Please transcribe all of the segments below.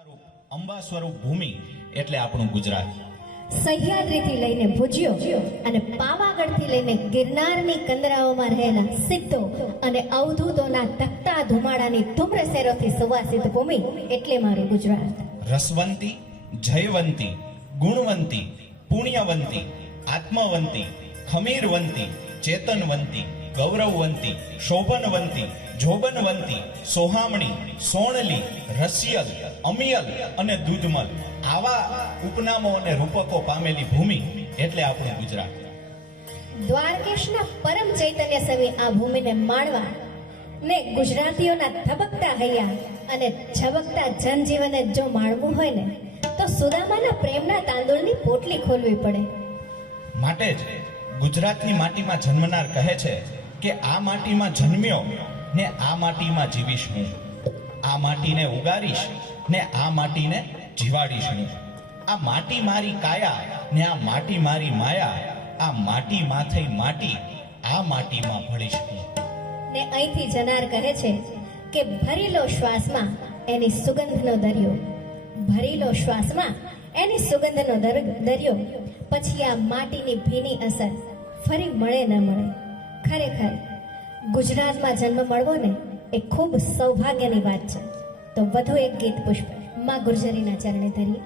અંબા સ્વરૂપ ભૂમિ એટલે આપણું ગુજરાત. સહ્યાદ્રીથી લઈને ભુજ્યો અને પાવાગઢથી લઈને ગિરનારની કંદરાઓમાં રહેલા સિદ્ધો અને અવધૂતોના ધકતા ધુમાડાની ધૂમ્રસેરોથી સુવાસિત ભૂમિ એટલે મારું ગુજરાત. રસવંતી, જયવંતી, ગુણવંતી, પુણ્યવંતી, આત્મવંતી, ખમીરવંતી, ચેતનવંતી, ગૌરવવંતી, શોભનવંતી, જોબનવંતી, સોહામણી, સોણલી, રસિયલ, અમિયલ અને દૂધમલ આવા ઉપનામો અને રૂપકો પામેલી ભૂમિ એટલે આપણું ગુજરાત. દ્વારકેશના પરમ ચૈતન્ય સમી આ ભૂમિને માણવા ને ગુજરાતીઓના ધબકતા હૈયા અને ઝબકતા જનજીવનને જો માણવું હોય ને તો સુદામાના પ્રેમના તાંદુળની પોટલી ખોલવી પડે. માટે જ ગુજરાતની માટીમાં જન્મનાર કહે છે કે આ માટીમાં જન્મ્યો ને આ માટીમાં જીવીશ હું, આ માટીને ઉગારીશ ને આ માટીને જીવાડીશ હું, આ માટી મારી કાયા ને આ માટી મારી માયા, આ માટી માથે માટી આ માટીમાં ભળીશ હું. ને અહીંથી જનાર કહે છે કે ભરીલો શ્વાસમાં એની સુગંધનો દરિયો, ભરીલો શ્વાસમાં એની સુગંધનો દરિયો, પછી આ માટીની ભીની અસર ફરી મળે ન મળે. ખરેખર ગુજરાતમાં જન્મ મળવો ને એ ખૂબ સૌભાગ્યની વાત છે. તો વધુ એક ગીત પુષ્પ માં ગુર્જરીના ચરણે ધરીએ.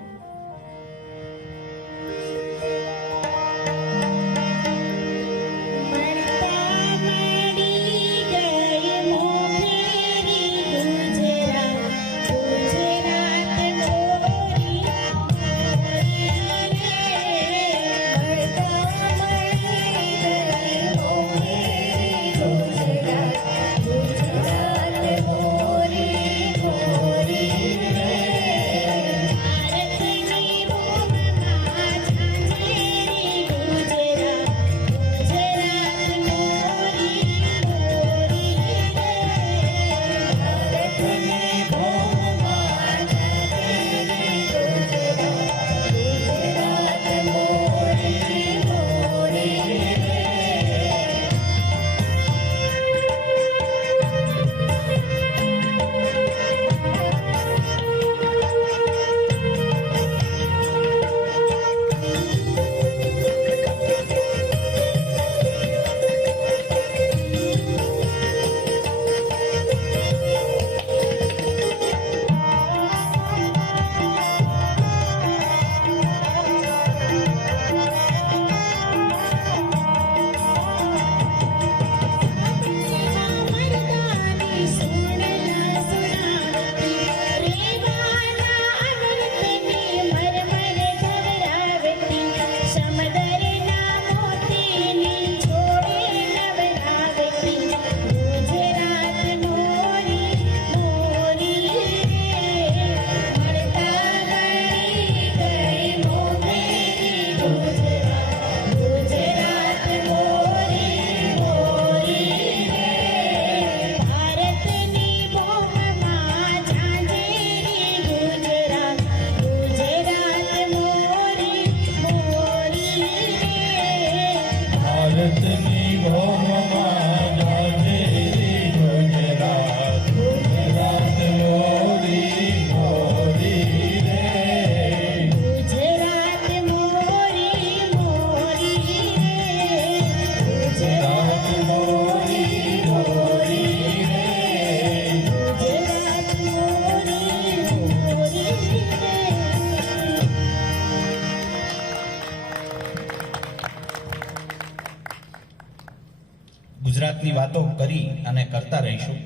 ગુજરાતની વાતો કરી અને કરતા રહીશું,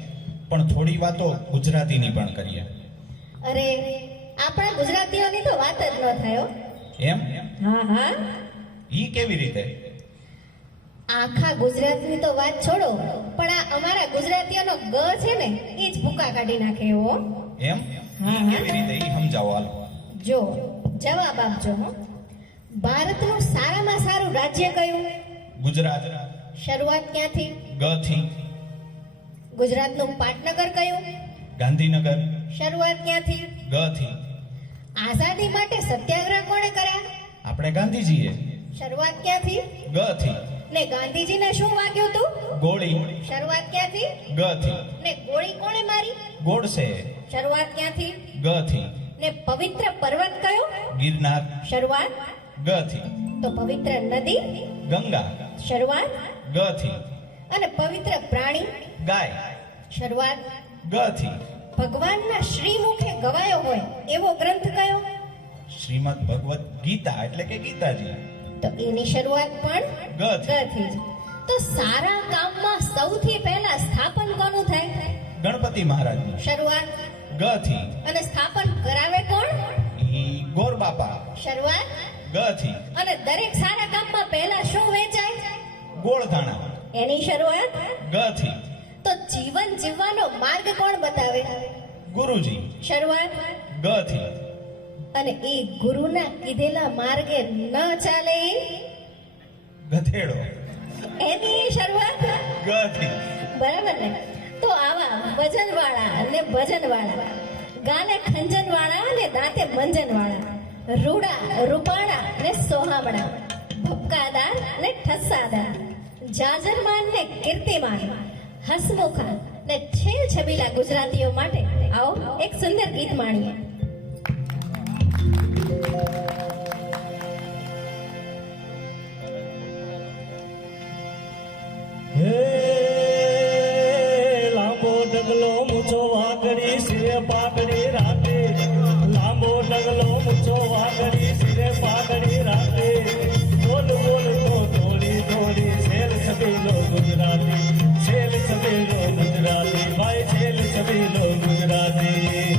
પણ થોડી વાતો ગુજરાતીની પણ કરીએ. અરે આપણા ગુજરાતીઓની તો વાત જ ન થયો. એમ? હા હા. ઈ કેવી રીતે? આખા ગુજરાતની તો વાત છોડો, પણ આ અમારા ગુજરાતીઓનો ગ છે ને એ જ ભૂકા કાઢી નાખે એવો. એમ? ઈ કેવી રીતે? ઈ સમજાવો હાલો. જો જવાબ આપજો. ભારતનું સારામાં સારું રાજ્ય કયું? ગુજરાત. શરૂઆત ક્યાંથી? ગ થી. ગુજરાતનું પાટનગર કયું? ગાંધીનગર. શરૂઆત ક્યાંથી? ગ થી. આઝાદી માટે સત્યાગ્રહ કોણે કર્યા? આપણે ગાંધીજીએ. શરૂઆત ક્યાંથી? ગ થી. ને ગાંધીજીને શું વાગ્યું તું? ગોળી. શરૂઆત ક્યાંથી? ગ થી. ને ગોળી કોણે મારી? ગોડસે. શરૂઆત ક્યાંથી? ગ થી. ને એ પવિત્ર પર્વત કયો? ગિરનાર. શરૂઆત. ગ થી. તો પવિત્ર નદી? ગંગા. શરૂઆત. ગ થી. અને પવિત્ર પ્રાણી? ગાય. શરૂઆત. ગ થી. ભગવાનના શ્રીમુખે ગવાયો હોય એવો ગ્રંથ કયો? શ્રીમદ ભગવદ ગીતા એટલે કે ગીતાજી. તો એની શરૂઆત પણ ગ થી. થી જ. તો સારા કામમાં સૌથી પહેલા સ્થાપન કોનું થાય? ગણપતિ મહારાજનું. શરૂઆત. ગ થી. અને સ્થાપન કરાવે કોણ? ઈ ગોર બાપા. શરૂઆત. ગ થી. અને દરેક સારા કામમાં પહેલા શું વેચાય? ગોળ ધાણા. એની શરૂઆત. ગ થી. તો જીવન જીવવાનો માર્ગ કોણ બતાવે? ગુરુજી. શરૂઆત. ગ થી. અને એ ગુરુના કીધેલા માર્ગે ન ચાલે ઈ? ગધેડો. એની શરૂઆત. ગ થી. બરાબર ને? તો આવા વજનવાળા અને ભજનવાળા, ગાલે ખંજનવાળા અને દાંતે મંજનવાળા, રૂડા રૂપાળા ને સોહામણા, ભપકાદાર ને ઠસ્સાદાર, જાજરમાન ને કીર્તિમાન, હસમુખા ને છેલ છબીલા ગુજરાતીઓ માટે આવો એક સુંદર ગીત માણીએ. હે લાંબો ડગલો મૂછો વાકડી સિરે પાકડી રાખે, લાંબો ડગલો મૂછો વાકડી સિરે પાકડી રાખે, બોલ બોલ તો થોડી થોડી શેર છબીલો ગુજરાતી, શેર છબીલો ગુજરાતી, ભાઈ શેર છબીલો ગુજરાતી.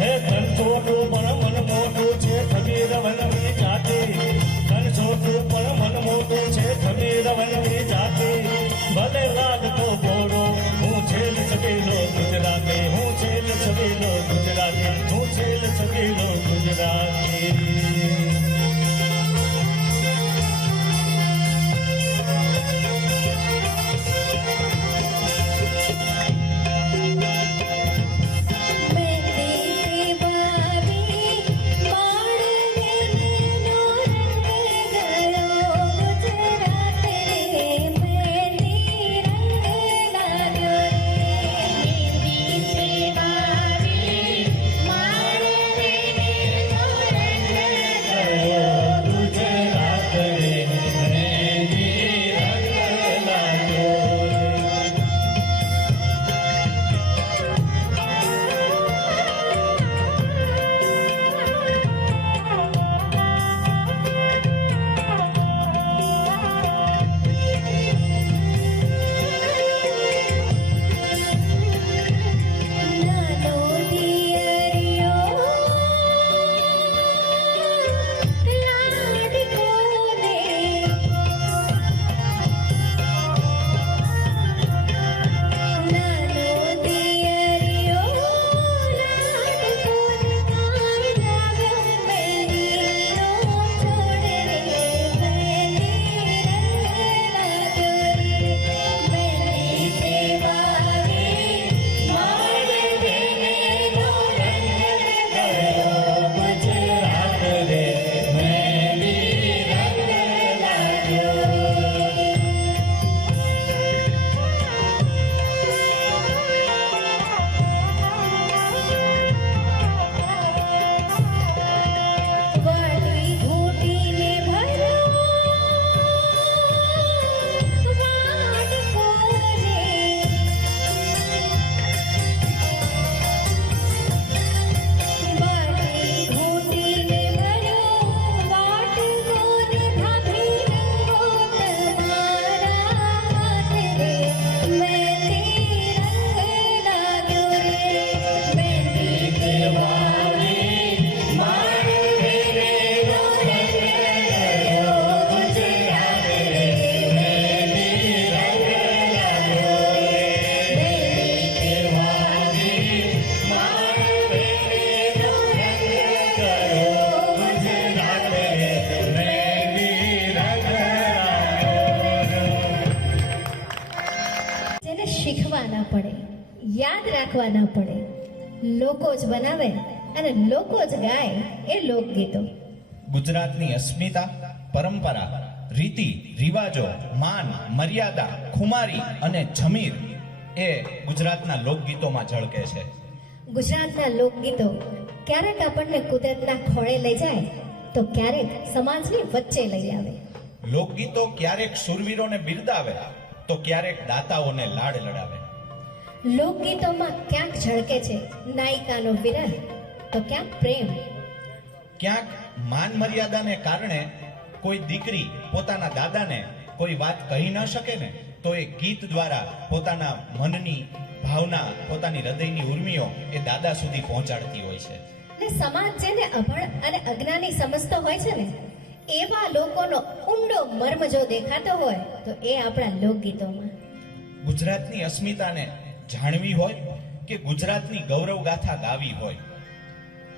હે ધન છોટું પણ મન મોટું છે ખમીર વનની જાતિ, ધન છોટું પણ મન મોટું છે ખમીર વનની જાતિ, ભલે લાગતો બોડો હું છેલ છબીલો ગુજરાતી, હું છેલ છબીલો ગુજરાતી, હું છેલ છબીલો ગુજરાતી. શીખવા ના પડે, યાદ રાખવા ના પડે, લોકો જ બનાવે અને લોકો જ ગાય એ લોકગીતો. ગુજરાતની અસ્મિતા, પરંપરા રીતિ રિવાજો, માન મર્યાદા, ખુમારી અને જમીર એ ગુજરાતના લોકગીતોમાં ઝળકે છે. ગુજરાતના લોકગીતો ક્યારેક આપણને કુદરતના ખોળે લઈ જાય તો ક્યારેક સમાજની વચ્ચે લઈ આવે. લોકગીતો ક્યારેક શૂરવીરોને બિરદાવે તો ક્યારેક દાતાઓને લાડ લડાવે. લોકગીતોમાં ક્યાંક ઝળકે છે નાયિકાનો વિરહ તો ક્યાંક પ્રેમ. ક્યાંક માન મર્યાદાને કારણે કોઈ દીકરી પોતાના દાદાને કોઈ વાત કહી ન શકે ને તો એ ગીત દ્વારા પોતાના મનની ભાવના, પોતાની હૃદયની ઉર્મિઓ એ દાદા સુધી પહોંચાડતી હોય છે. ને સમાજ જેને અભણ અને અજ્ઞાની સમજતો હોય છે ને એવા લોકોનો ઊંડો મર્મ જો દેખાતો હોય તો એ આપણા લોકગીતોમાં. ગુજરાતની અસ્મિતાને જાણવી હોય કે ગુજરાતની ગૌરવ ગાથા ગાવી હોય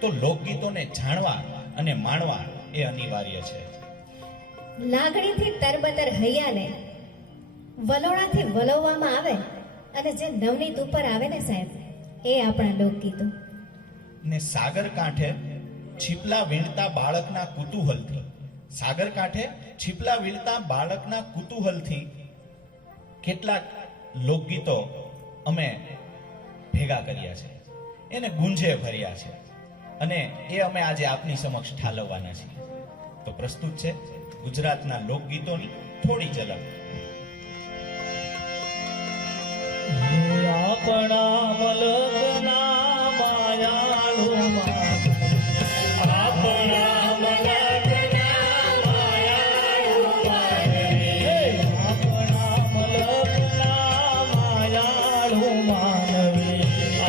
તો લોકગીતોને જાણવા અને માણવા એ અનિવાર્ય છે. લાગણીથી તરબતર હૈયાને વલોણાથી વલોવામાં આવે અને જે નવનીત ઉપર આવે ને સાહેબ એ આપણા લોકગીતો. ને સાગર કાંઠે છીપલા વીણતા બાળકના કુતૂહલથી, સાગર કાંઠે છીપલા વીણતા બાળકના કુતૂહલથી કેટલાક લોકગીતો અમે ભેગા કર્યા છે, એને ગુંજે ભર્યા છે અને એ અમે આજે આપની સમક્ષ ઠાલવવાના છીએ. તો પ્રસ્તુત છે ગુજરાતના લોકગીતોની થોડી ઝલક. આપણા મલકના માયાળુમાં, આપણા મલકના માયાળુમાં, આપણા મલકના માયાળુમાં નવી,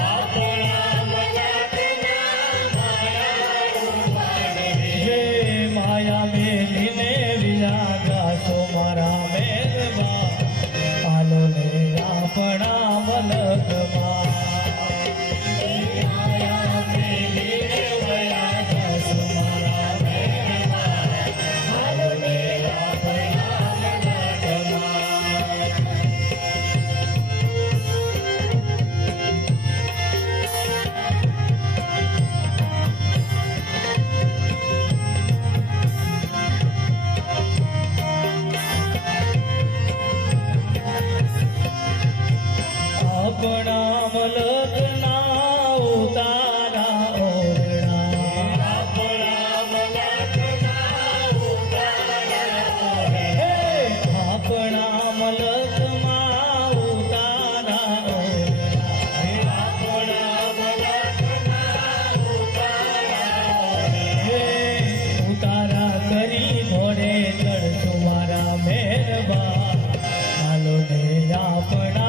આપણા મલકના માયાળુમાં નવી, હે માયા મેલીને વિરાગા છો મારા મેરવા, આલો ને આપણા મલકમાં. આપણા મલકના ઉતારા ઓરડા, આપણા મલકના ઉતારા ઓરડા, આપણા મલકમાં ઉતારા ઓરડા, આપણા મલકના ઉતારા ઓરડા, ઉતારા કરી ઘોડે ચડશું મારા મહેરબા, હાલો ને આપણા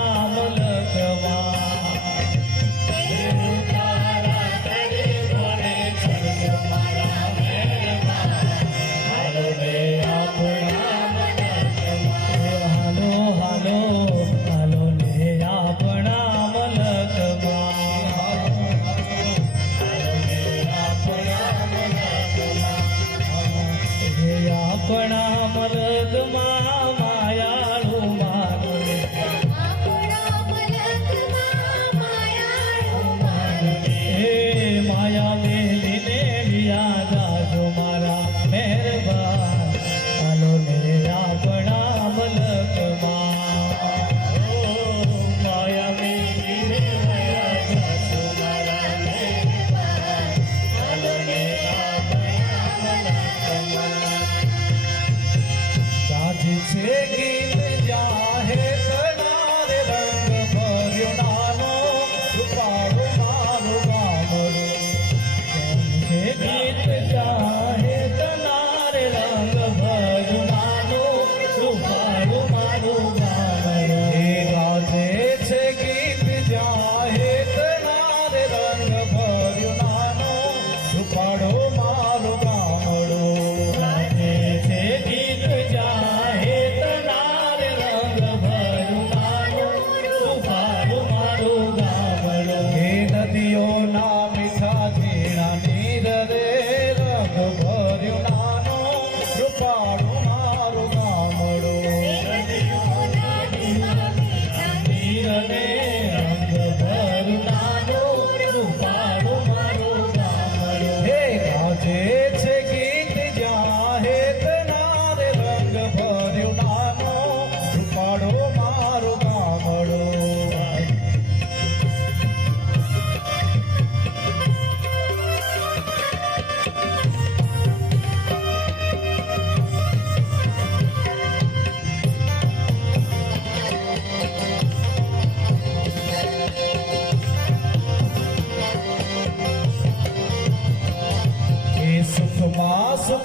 આપણા મરદમાં માયાળું માનવે, આપણા મલકમાં માયાળું માનવે, હે માયા મેલીને વિયાદા જો મારા મહેરબાન, હાલો ને આપણા મલકમાં. ઓ માયા મેલીને વિયાદા જો મારા મહેરબાન, હાલો ને આપણા મલકમાં. સાજી છે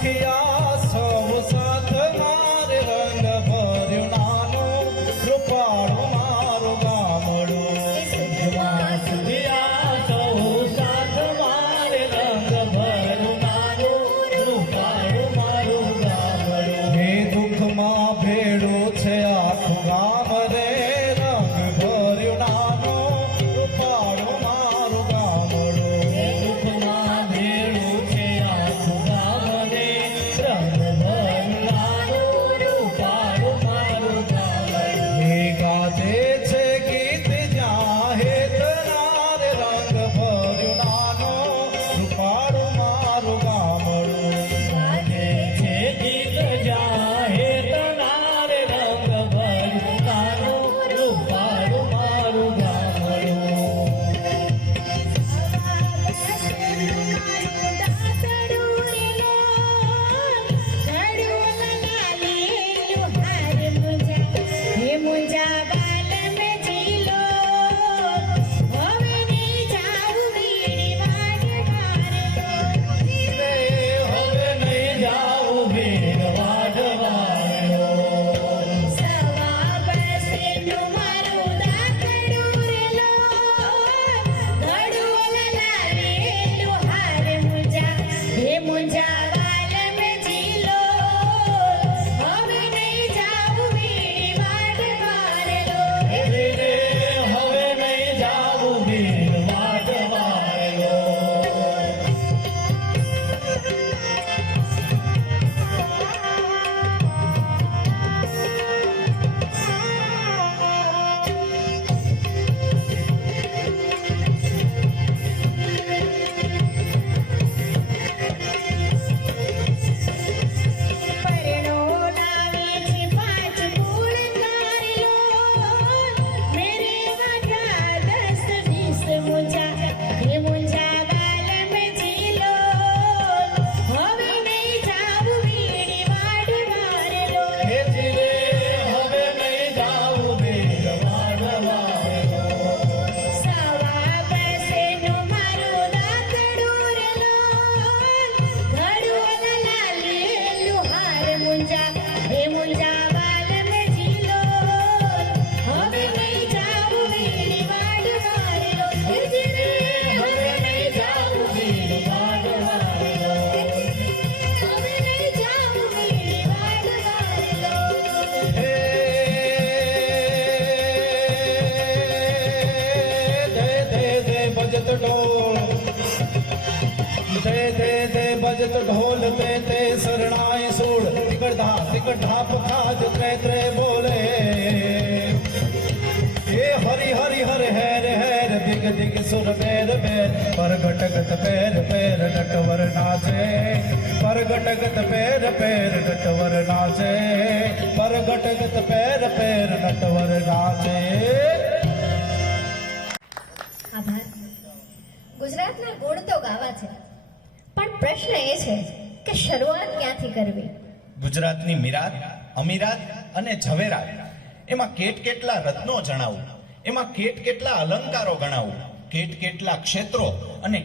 સુખિયા સૌ સાથ મારે રંગ ભર્યું નાનું રૂપાળું મારું ગામડું. સુખિયા સૌ સાથ મારે રંગ ભર્યું નાનું રૂપાળું મારું ગામડું. હે દુઃખમાં ભેળું છે આખું ગામ રે રંગ ભર્યું નાનું રૂપાળું મારું ગામડું. દુઃખમાં ભેળું છે આખું ગામ રે રંગ ભર્યું નાનું રૂપાળું મારું ગામડું. હે ગાજે છે ગીત જ્યાં હેતનાર રંગ ભર્યું નાનું રૂપાળું મારું ગામડું. ગાજે છે ગીત જાહેર તનારે રંગ ભર્યું નાનું રૂપાળું મારું ગામડું. હવે નહીં જાઉં ભીડ વાઢવાળો. હવે નહીં જાઉં ભીડ વાઢવાળો. હે જીરે હવે નહીં જાઉં ભીડ વાઢવાળો. હવે નહીં જાઉં ભીડ વાઢવાળો. હે દે બજત ઢોલ દે બજત ઢોલ તે શરણાય સોળ તિકડા પખાજ ત્રે બોલે. હે હરી હરી હર હેર હેર દિગ દિગ સુર બેર બેર પર ઘટગત પેર પેર નટવર નાચે. પર ઘટગત પેર પેર નટવર નાચે. પર ઘટગત પેર પેર નટવર નાચે. આભાર. ગુજરાતના ગુણ તો ગાવા છે, પણ પ્રશ્ન એ છે કે શરૂઆત ક્યાંથી કરવી? ગુજરાતની મીરાત, અમીરાત અને ઝવેરાત એમાં કેટલા રત્નો જણાવું, એમાં કેટલા અલંકારો ગણાવું, કેટલા ક્ષેત્રો અને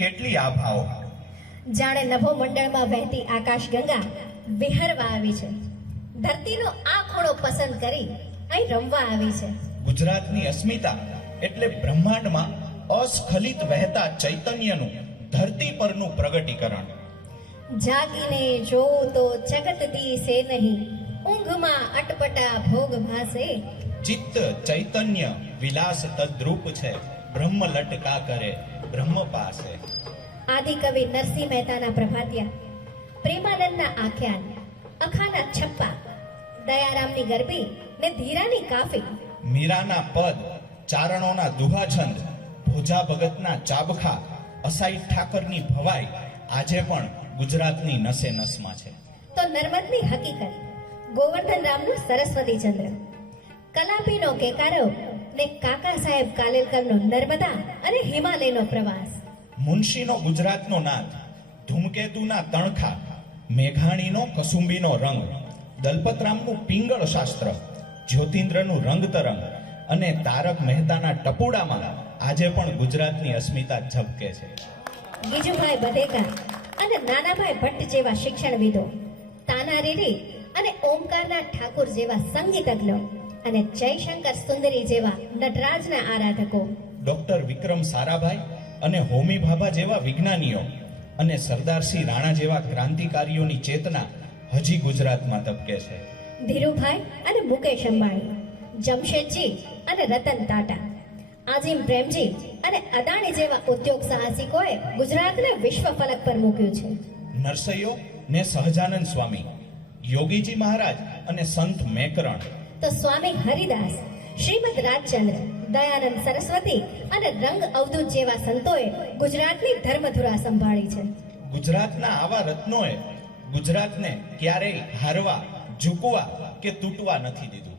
કેટલી આભાઓ. જાણે નભો મંડળમાં વહેતી આકાશ ગંગા વિહરવા આવી છે. ધરતીનો આ ખૂણો પસંદ કરી અહીં રમવા આવી છે. ગુજરાતની અસ્મિતા એટલે બ્રહ્માંડમાં અસ્ખલિત વહેતા ચૈતન્યનું ધરતી પરનું પ્રગટીકરણ. જાગીને જોઉં તો જગત દીસે નહીં, ઊંઘમાં અટપટા ભોગ ભાસે. ચિત્ત ચૈતન્ય વિલાસ તદ્રૂપ છે, બ્રહ્મ લટકા કરે બ્રહ્મ પાસે. આદિકવિ નરસિંહ મહેતાના પ્રભાતિયા, પ્રેમાનંદના આખ્યાન, અખાના છપ્પા, દયારામની ગરબી ને ધીરાની કાફી, મીરાના પદ, ચારણોના દુહાછંદ, ભોજા ભગતના ચાબખા, અસાઈ ઠાકરની ભવાઈ આજે પણ ગુજરાતની નસે નસમાં છે. તો નર્મદની હકીકત, ગોવર્ધન રામનું સરસ્વતી ચંદ્ર, કલાપીનો કેકારો ને કાકા સાહેબ કાલેલકરનો નર્મદા અને હિમાલયનો પ્રવાસ, મુનશીનો ગુજરાતનો નાદ, ધૂમકેતુના તણખા, મેઘાણીનો કસુંબીનો રંગ, દલપતરામનું પિંગળ શાસ્ત્ર, જ્યોતિન્દ્રનું રંગતરંગ અને તારક મહેતાના ટપુડામાં આજે પણ ગુજરાતની અસ્મિતા ઝબકે છે. ગીજુભાઈ બધેકા અને નાનાભાઈ ભટ્ટ જેવા શિક્ષણવિદો, તાનારીરી અને ઓમકારનાથ ઠાકુર જેવા સંગીતજ્ઞો અને જયશંકર સુંદરી જેવા નટરાજના આરાધકો, ડોક્ટર વિક્રમ સારાભાઈ અને હોમી ભાભા જેવા વિજ્ઞાનીઓ અને સરદારસિંહ રાણા જેવા ક્રાંતિકારીઓની ચેતના હજી ગુજરાતમાં તબકે છે. ધીરુભાઈ અને મુકેશ અંબાણી, જમશેદજી અને રતન ટાટા, આજીમ પ્રેમજી અને અદાણી જેવા ઉદ્યોગ સાહસિકોએ ગુજરાતને વિશ્વ ફલક પર મૂક્યું છે. નરસૈયો ને સહજાનંદ સ્વામી, યોગીજી મહારાજ અને સંત મેકરણ, તો સ્વામી હરિદાસ, શ્રીમદ રાજચંદ્ર, દયાનંદ સરસ્વતી અને રંગ અવધૂત જેવા સંતોએ ગુજરાતની ધર્મધુરા સંભાળી છે. ગુજરાતના આવા રત્નોએ ગુજરાતને ક્યારેય હારવા, ઝૂકવા કે તૂટવા નથી દીધું.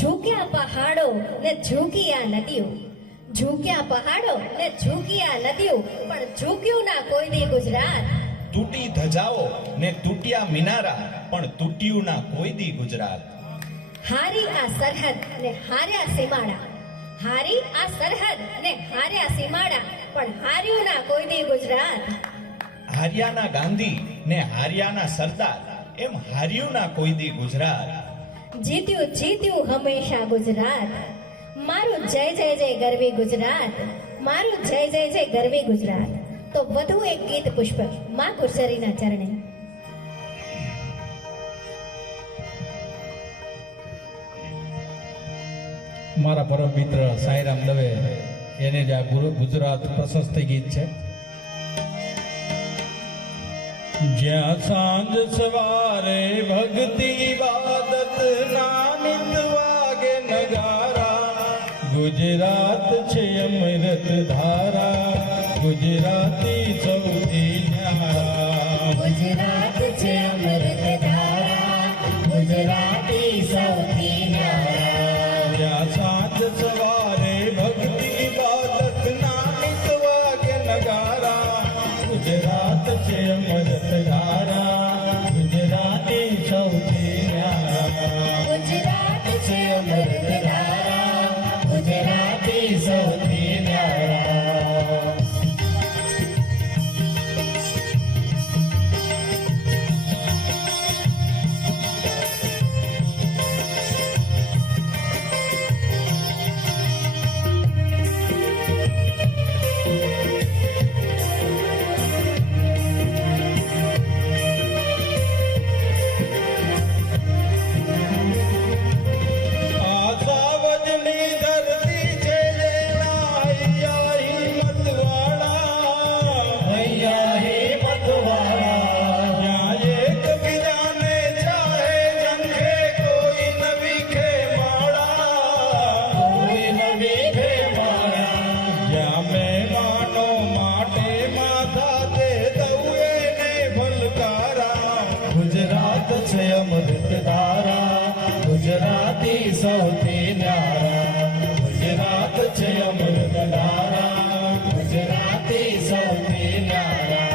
ઝૂક્યા પહાડો ને ઝૂકી આ નદીઓ, ઝૂક્યા પહાડો ને ઝૂકી આ નદીઓ, પણ ઝૂક્યું ના કોઈ દી ગુજરાત. તૂટી ધજાઓ ને તૂટ્યા મિનારા, પણ તૂટ્યું ના કોઈ દી ગુજરાત. હારી આ સરહદ ને હાર્યા સીમાડા, હારી આ સરહદ ને હાર્યા સીમાડા, પણ હાર્યું ના કોઈ દી ગુજરાત. હાર્યાના ગાંધી ને હાર્યાના સરદાર, એમ હાર્યું ના કોઈ દી ગુજરાત. જીત્યું જીત્યું હંમેશા ગુજરાત, મારું જય જય જય ગરવી ગુજરાત, મારું જય જય જય ગરવી ગુજરાત. તો વધુ એક ગીત પુષ્પ માં ગુર્જરીના ચરણે. મારા પરમ મિત્ર સાંઈરામ દવે એને જ આ ગુજરાત પ્રશસ્તિ ગીત છે. જ્યાં સાંજ સવારે ભક્તિ ઇબાદત નાનિત વાગે નગારા, ગુજરાત છે અમૃત ધારા, ગુજરાતી સૌથી ન્યારા. ગુજરાત છે અમૃત ધારા, ગુજરાતી સૌથી ન્યારા. જ્યાં સાંજ સવારે ભક્તિ ઇબાદત નાનિત વાગે નગારા, ગુજરાત છે અમૃત ધારા, ગુજરાતી સૌથી ન્યારા. ગુજરાત છે અમૃત ધારા, ગુજરાતી સૌથી ન્યારા. આ સાવજની ધરતી છે એના હૈયા હિંમતવાળા, હૈયા હિંમતવાળા. જ્યાં એકબીજાને ચાહે જંખે, કોઈ નવી ખે માળા, કોઈ નવી ખે માળા. જ્યાં મહેમાનો માટે માથા દે દઉં એને ભલકારા, ગુજરાત છે અમૃત ધારા, ગુજરાતી સૌથી ન્યારા. ગુજરાત છે અમૃત ધારા, ગુજરાતી સૌથી ન્યારા.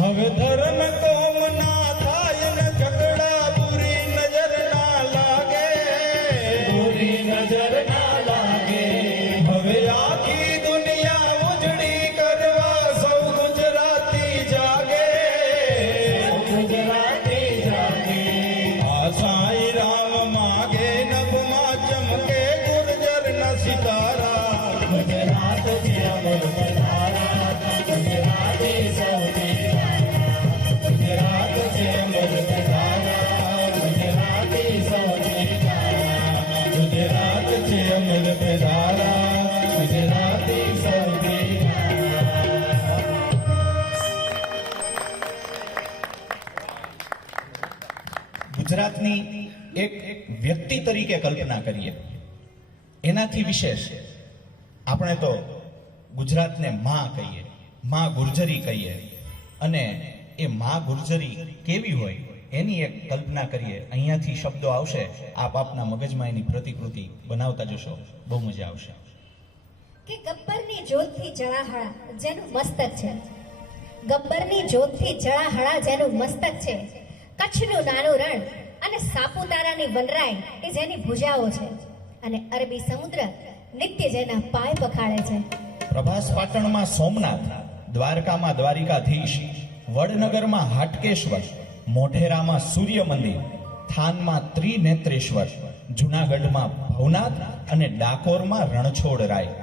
હવે ધર્મ કોમ ના થાય ને ઝઘડા બુરી નજર ના લાગે, બુરી નજર ના લાગે. હવે આખી દુનિયા ઉજળી કરવા સૌ ગુજરાતી જાગે, ગુજરાતી જાગે. આ સાઈ રામ માગે નભમાં ચમકે ગુર્જર ના સિતારા, ગુજરાત છે અમર પધારા, ગુજરાતી સૌથી પ્યારા. ગુજરાત છે અમર પધારા, ગુજરાતી સૌથી પ્યારા. ગુજરાત છે અમર પેધારા, ગુજરાતી સૌથી પ્યારા. ગુજરાતની એક વ્યક્તિ તરીકે કલ્પના કરીએ, એનાથી વિશેષ આપણે તો ગુજરાતને માં કહીએ, માં ગુર્જરી કહીએ, અને એ માં ગુર્જરી કેવી હોય એની એક કલ્પના કરીએ. અહીંયાથી શબ્દો આવશે, આપ આપના મગજમાં એની પ્રતિકૃતિ બનાવતા જશો, બહુ મજા આવશે. કે ગબ્બરની જ્યોતથી જળાહળા જેનું મસ્તક છે, ગબ્બરની જ્યોતથી જળાહળા જેનું મસ્તક છે, કચ્છનું નાનું રણ અને સાપુતારાની વનરાય એ જેની ભુજાઓ છે, અને અરબી સમુદ્ર નિત્ય જેના પાય પખાડે છે. પ્રભાસ પાટણમાં સોમનાથ, દ્વારકામાં દ્વારિકાધીશ, વડનગરમાં હાટકેશ્વર, મોઢેરામાં સૂર્ય મંદિર, થાનમાં ત્રિનેત્રેશ્વર, જુનાગઢમાં ભવનાથ અને ડાકોરમાં રણછોડરાય.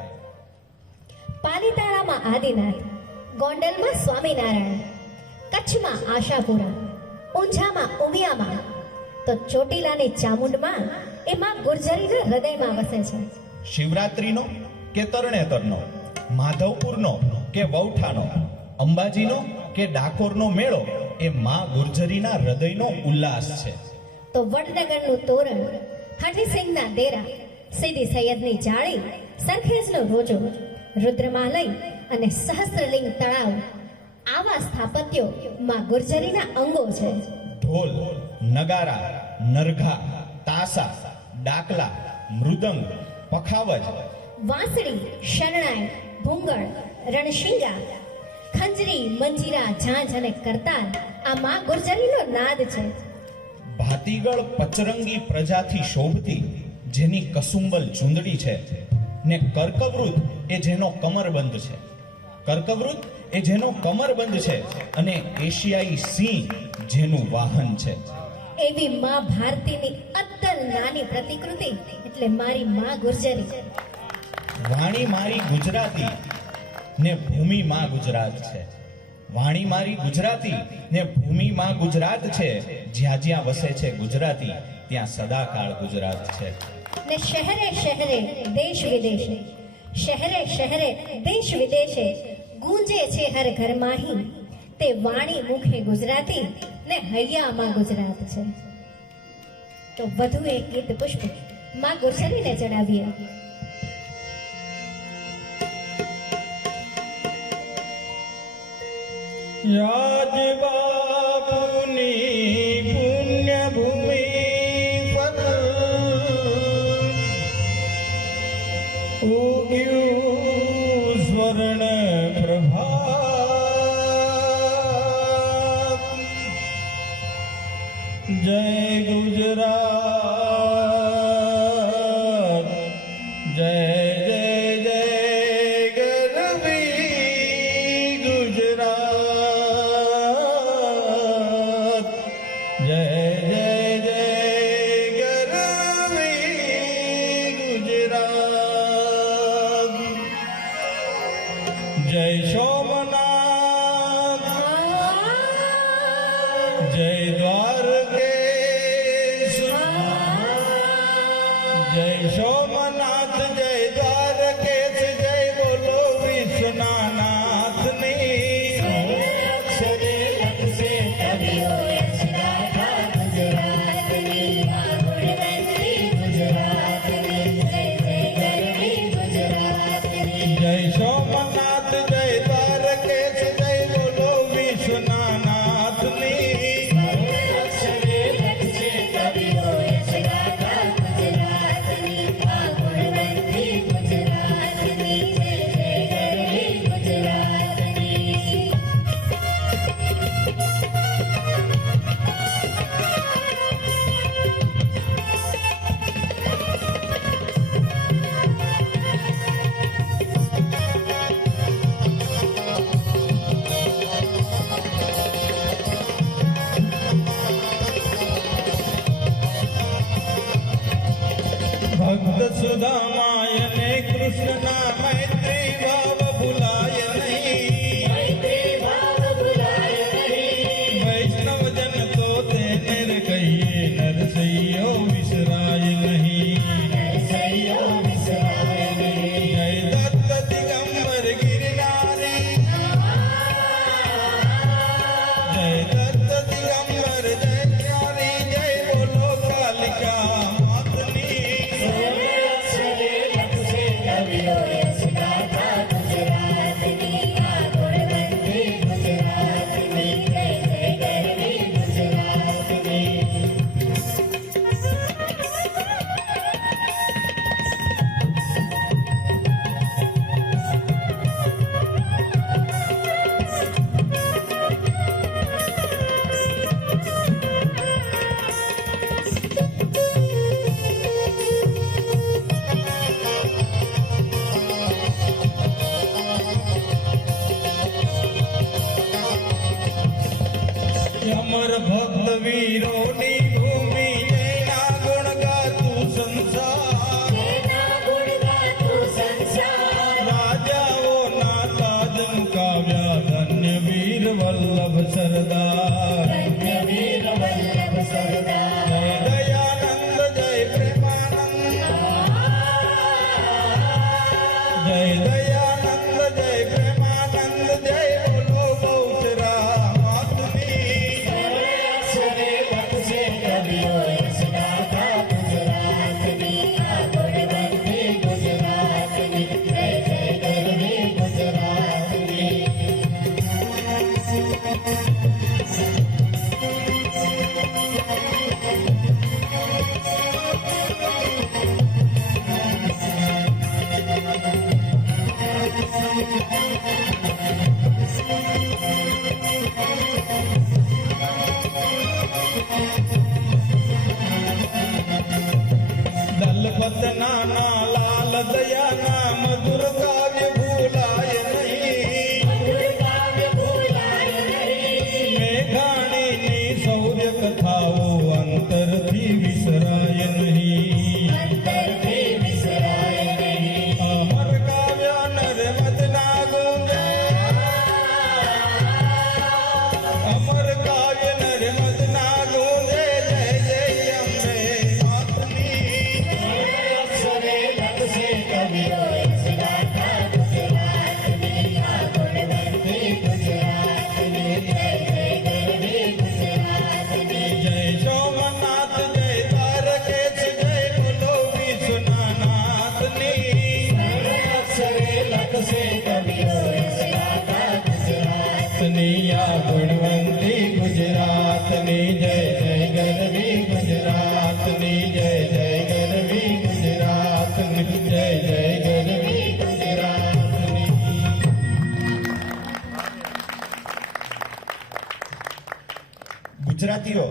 પાલીતાણામાં આદિનાથ, ગોંડલમાં સ્વામિનારાયણ, કચ્છમાં આશાપુરા, ઊંઝામાં ઉમિયામાં, તો ચોટીલાની ચામુંડમાં એ માં ગુર્જરીના હૃદયમાં વસે છે. શિવરાત્રીનો કે તરણેતરનો, માધવપુરનો કે વૌઠાનો, અંબાજીનો કે ડાકોરનો મેળો એ માં ગુર્જરીના હૃદયનો ઉલ્લાસ છે. તો વડનગરનું તોરણ, હઠીસિંહના દેરા, સીદી સૈયદની જાળી, સરખેજનો રોજો, રુદ્રમાલય અને સહસ્ત્રલિંગ તળાવ, આવા સ્થાપત્યો માં ગુર્જરીના અંગો છે. ઢોલ, નગારા, નરઘા, તાસા, ડાકલા, મૃદંગ, પખાવજ, વાંસળી, શરણાઈ, ભૂંગળ, રણશિંગા, ખંજરી, મંજીરા, ઝાંઝ અને કરતાલ આ માં ગુર્જરીનો નાદ છે. ભાતીગળ પચરંગી પ્રજાથી શોભતી જેની કસુંબલ ચૂંદડી છે, ને કર્કવૃત એ જેનો કમરબંધ છે, કર્કવૃત એ જેનો કમરબંધ છે, અને એશિયાઈ સિંહ જેનું વાહન છે. એવી માં ભારતીની અદ્દલ નાની પ્રતિકૃતિ એટલે મારી માં ગુર્જરી. વાણી મારી ગુજરાતી ને ભૂમિ માં ગુજરાત છે. વાણી મારી ગુજરાતી ને ભૂમિ માં ગુજરાત છે. જ્યાં જ્યાં વસે છે ગુજરાતી ત્યાં સદાકાળ ગુજરાત છે. ને શહેરે શહેરે દેશ વિદેશે, શહેરે શહેરે દેશ વિદેશે ગૂંજે છે હર ઘરમાંહી, તે વાણી મુખે ગુજરાતી ને હૈયામાં ગુજરાત છે. તો વધુ એક ગીત પુષ્પ માં ગુર્જરીને ચડાવીએ. યાદ બાપુની પુણ્ય ભૂમિ પર ઉગ્યું સ્વર્ણ પ્રભાત. જય ગુજરાત, જય જય જય ગરવી ગુજરાત, જય જય જય ગરવી ગુજરાત. જય સોમનાથ, જય દ્વારકેશ, સુદામાય ને કૃષ્ણના મૈત્રી ભાવ ભૂલાય નહીં. વૈષ્ણવજન તો તેને ર કહીએ નરસૈયો વિસરાય નહીં. જય દત્ત દિગંબર ગિરનારી, જય દત્ત દિગંબર જય ક્યારી, જય બોલો કાલિકા માતની. અમર ભક્ત વીરોની ભૂમિ, જેના ગુણ ગાતું સંસાર. રાજાઓના તાજ મુકાવ્યા, ધન્ય વીર વલ્લભ સરદાર. જય દયાનંદ જય પ્રેમાનંદ, જય દયાનંદ જય પ્રેમાનંદ, જય બોલો ગૌચરા માતની. દલપત નાના લાલ દયાના મધુર કાવ્ય ભૂલાય નહીં. મેઘાણીની શૌર્ય કથાઓ અંતરથી વિસરાય નહીં. અમર કાવ્ય નર્મદના ગુંજે, અમર કાવ્ય નર્મદના ગુંજે, જય જય અંબે માતની. જય સોમનાથ જય દ્વારકેશ, જય બોલો વિશ્વનાથની. ગુજરાતની આ ગુણવંતી ગુજરાતની, જય જય ગરવી ગુજરાતની, જય જય ગરવી ગુજરાતની, જય જય ગરવી ગુજરાતની. ગુજરાતીઓ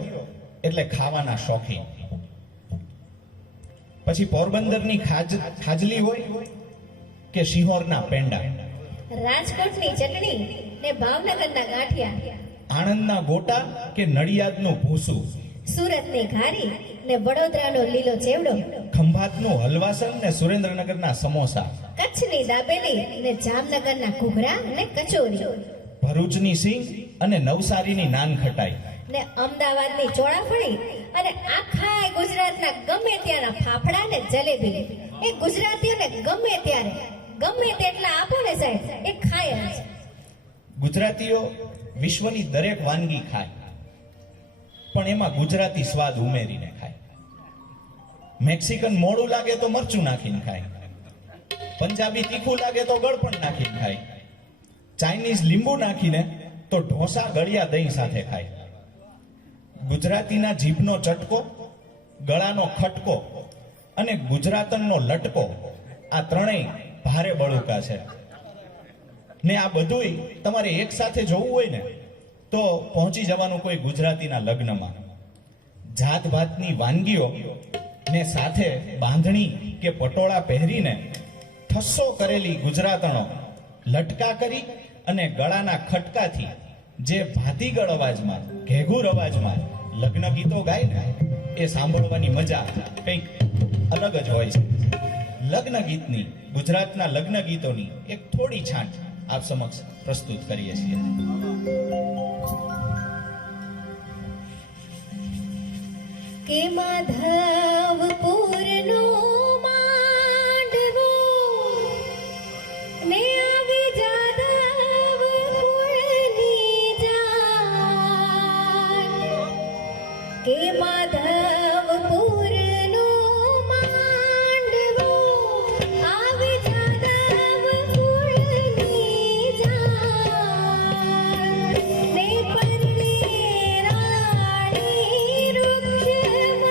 એટલે ખાવાના શોખીન. પછી પોરબંદરની ખાજલી હોય કે શિહોરના પેંડા, રાજકોટની ચટણી ને ભાવનગરના ગાંઠિયા, આણંદના ગોટા કે નડિયાદનું ભૂસું, સુરતની ઘારી ને વડોદરાનો લીલો ચેવડો, ખંભાતનું હલવાસન ને સુરેન્દ્રનગરના સમોસા, કચ્છની દાબેલી ને જામનગરના ઘૂઘરા ને કચોરી, ભરૂચની સિંગ અને નવસારીની નાન ખટાઈ, ને અમદાવાદની ચોળાફળી અને આખા ગુજરાતના ગમે ત્યાંના ફાફડા ને જલેબી. એ ગુજરાતીઓને ગમે ત્યારે ગમે તેટલા આપો ને સાહેબ, એ ખાય જ. ગુજરાતીઓ વિશ્વની દરેક વાનગી ખાય, પણ એમાં ગુજરાતી સ્વાદ ઉમેરીને ખાય. મેક્સિકન મોડું લાગે તો મરચું નાખીને ખાય, પંજાબી તીખું લાગે તો ગળપણ નાખીને ખાય, ચાઇનીઝ લીંબુ નાખીને તો ઢોસા ગળ્યા દહીં સાથે ખાય. ગુજરાતીના જીભનો ચટકો, ગળાનો ખટકો અને ગુજરાતનનો લટકો, આ ત્રણેય ભારે બળુકા છે. ને આ બધુંય તમારે એક સાથે જોવું હોય ને તો પહોંચી જવાનું કોઈ ગુજરાતીના લગ્નમાં. જાત ભાતની વાનગીઓ ને સાથે બાંધણી કે પટોળા પહેરીને ઠસ્સો કરેલી ગુજરાતણો લટકા કરી અને ગળાના ખટકાથી જે ભાતીગળ અવાજમાં, ઘેઘુર અવાજમાં લગ્ન ગીતો ગાય ને, એ સાંભળવાની મજા કંઈક અલગ જ હોય છે. લગ્ન ગીતની, ગુજરાતના લગ્ન ગીતોની એક થોડી છાંટ આપ સમક્ષ પ્રસ્તુત કરીએ છીએ. કે માધવપુરનો માંડવો ને આવી જાદવ કુળની જાન. કે માધવપુરનો માંડવો આવી જાદવ કુળની જાન. ને પરણી રાણી રૂક્ષ્મણી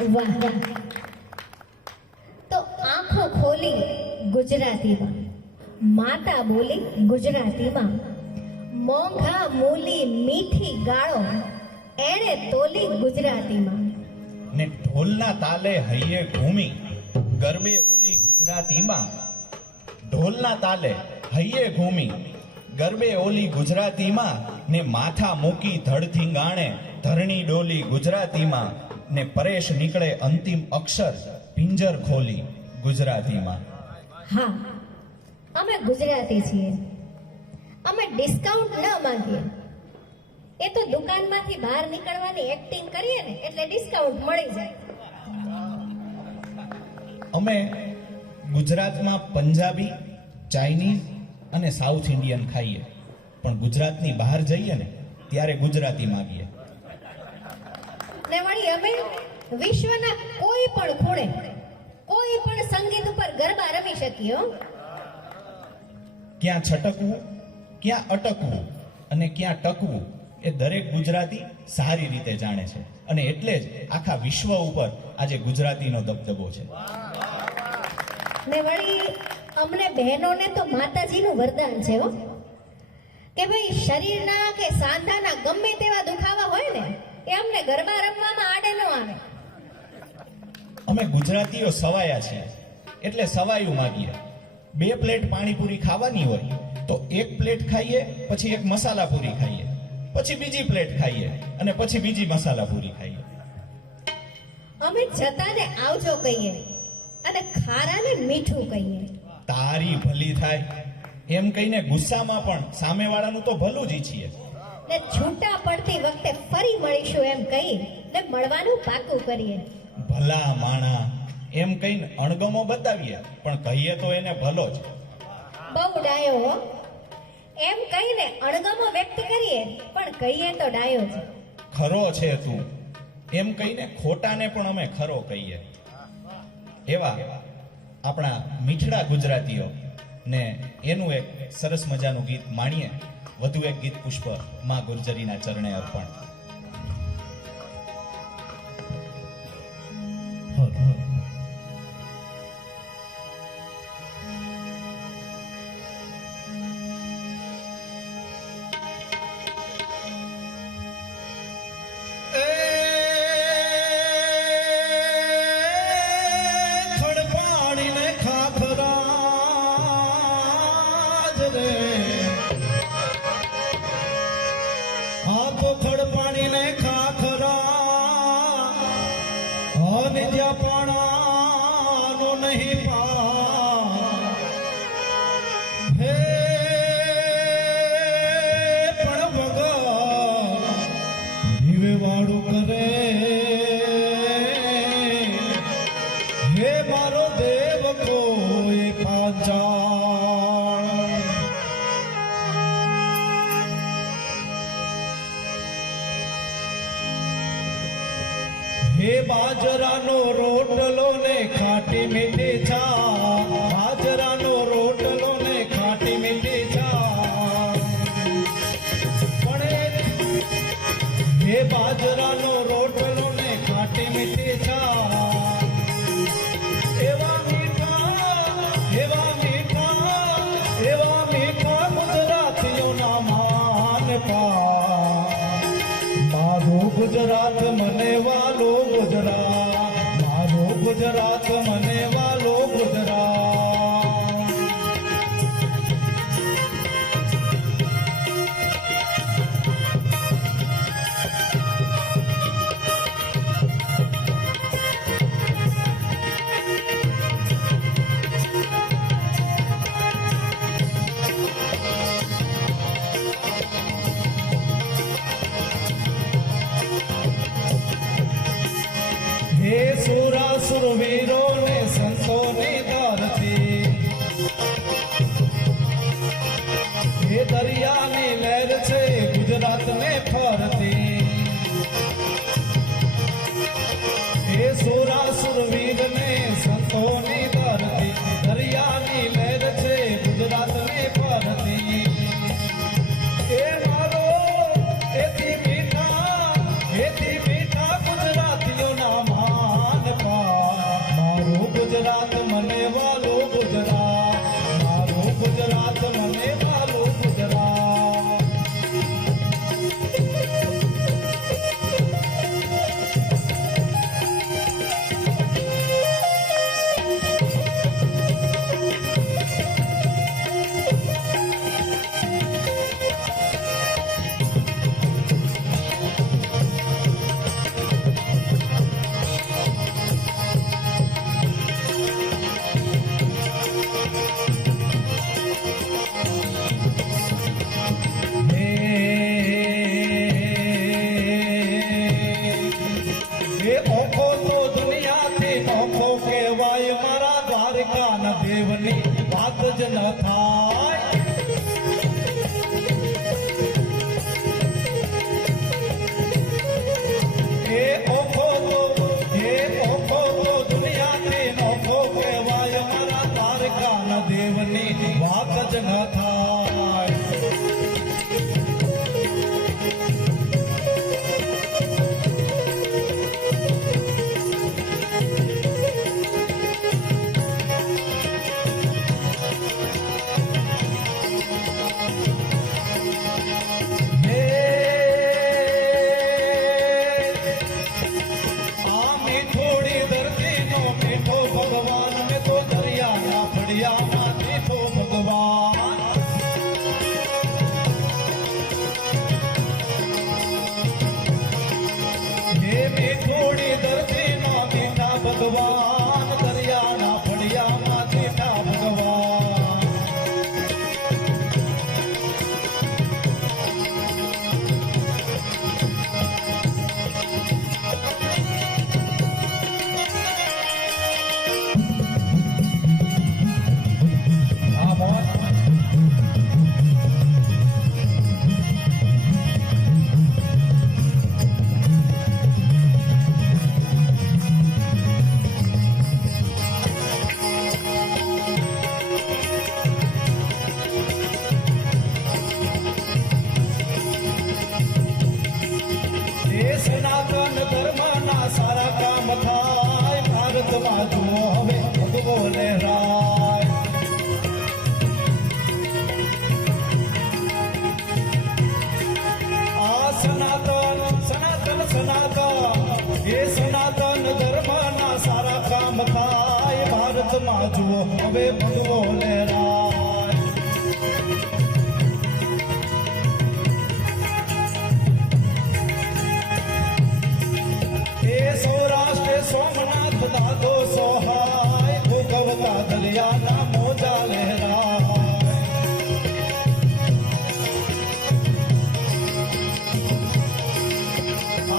વાહ વાહ. તો આંખો ખોલી ગુજરાતીમાં, માતા બોલી ગુજરાતીમાં, મોંઘા મૂલી મીઠી ગાળો એણે તોલી ગુજરાતીમાં. ને ઢોલના તાલે હૈયે ઘૂમી ગરબે ઓલી ગુજરાતીમાં. ઢોલના તાલે હૈયે ઘૂમી ગરબે ઓલી ગુજરાતીમાં. ને માથા મૂકી ધડથી ગાણે ધરણી ડોલી ગુજરાતીમાં. ને પરેશ નીકળે અંતિમ અક્ષર પિંજર ખોલી ગુજરાતીમાં. હા, અમે ગુજરાતી છીએ. અમે ડિસ્કાઉન્ટ ન માંગીએ. એ તો દુકાનમાંથી બહાર નીકળવાની એક્ટિંગ કરીએ ને એટલે ડિસ્કાઉન્ટ મળી જાય. અમે ગુજરાતમાં પંજાબી, ચાઇનીઝ અને સાઉથ ઇન્ડિયન ખાઈએ, પણ ગુજરાતની બહાર જઈએ ને ત્યારે ગુજરાતી માંગીએ. ને વળી અમે વિશ્વના કોઈ પણ ખૂણે કોઈ પણ સંગીત ઉપર ગરબા રમી શકીએ હો. ક્યાં છટકવું, ક્યાં અટકવું અને ક્યાં ટકવું એ દરેક ગુજરાતી સારી રીતે જાણે છે. અને એટલે જ આખા વિશ્વ ઉપર આજે ગુજરાતીનો દબદબો છે. ને વળી અમને બહેનોને તો માતાજીનું વરદાન છે હો, કે ભાઈ શરીરના કે સાંધાના ગમે તેવા દુખાવા હોય ને એ અમને ગરબા રમવામાં આડે ન આવે. અમે ગુજરાતીઓ સવાયા છીએ એટલે સવાયું માગીએ. 2 પ્લેટ પાણીપુરી ખાવાની હોય તો 1 પ્લેટ ખાઈએ, પછી 1 મસાલા પૂરી ખાઈએ, પછી બીજી પ્લેટ ખાઈએ અને પછી બીજી મસાલા પૂરી ખાઈએ. અમે જતાને આવજો કહીએ અને ખારાને મીઠું કહીએ. તારી ભલી થાય એમ કહીને ગુસ્સામાં પણ સામેવાળાનું તો ભલું જ ઈચ્છીએ. ને છૂટા પડતી વખતે ફરી મળીશું એમ કહી ને મળવાનું પાકું કરીએ. ભલા માણા એમ કહીને અણગમો બતાવીએ, પણ કહીએ તો એને ભલો જ. બહુ ડાયો હો. એમ કહીને અણગમો વ્યક્ત કરીએ પણ કહીએ તો ડાયો જ. ખરો છે તું એમ કહીને ખોટાને પણ અમે ખરો કહીએ. એવા આપણા મીઠડા ગુજરાતીઓ ને એનું એક સરસ મજાનું ગીત માણીએ. વધુ એક ગીત પુષ્પ માં ગુર્જરીના ચરણે અર્પણ. ખડપાડીને ખાખરાજ રે, આ તો ખડપાડીને ખાખરા અને જ્યાં પાણાનો નહીં પા હે પણ વગર જીવે વાળું કરે. હે મારો દેવ કોઈ પાંચાળ, હે બાજરાનો રોટલો ને ખાટી મીઠી ચા, બાજરાનો રોટલો ને ખાટી મીઠી ચા. પણ હે બાજરાનો રોટલો ને ખાટી મીઠી ચા, એવા મીઠા ગુજરાતીઓના માન પા. મારું ગુજરાત મને વાલો ગુજરાત, મારું ગુજરાત મને વાલો ગુજરાત. હે સુરાસુર વીરો ને સંતોની ધરતી, હે દરિયાની લહેર છે ગુજરાત ને ફરતી. હે સુરાસુર વીર ને સંતોની ધરતી, દરિયાની લહેર છે ગુજરાત ને ફરતી. એ મારો એથી મીઠા ગુજરાતીઓના માન ઓખો તો દુનિયાથી નોખો કહેવાય મારા દ્વારકાના દેવની વાત જ ન થાય. એ ઓખો તો દુનિયાથી નોખો કહેવાય મારા દ્વારકાના દેવની વાત જ ન થાય. આ મીઠોડી ધરતીનો મીઠો ભગવાન મેં તો દરિયાના ફળિયામાં મીઠો ભગવાન. હે મીઠોડી ધરતીનો મીઠા ભગવાન દરિયાના ફળિયામાં મીઠા ભગવાન. આ મોજ એ સનાતન ધર્મના સારા કામ થાય ભારતમાં જુઓ હવે ભગવો લહેરાય. આ સનાતન એ સનાતન ધર્મના સારા કામ થાય ભારતમાં જુઓ હવે ભગવો લહેરાય. એ સૌરાષ્ટ્ર સોમનાથ દાદો સોહાય ભોગવતા દરિયાના મોજા લહેરાય.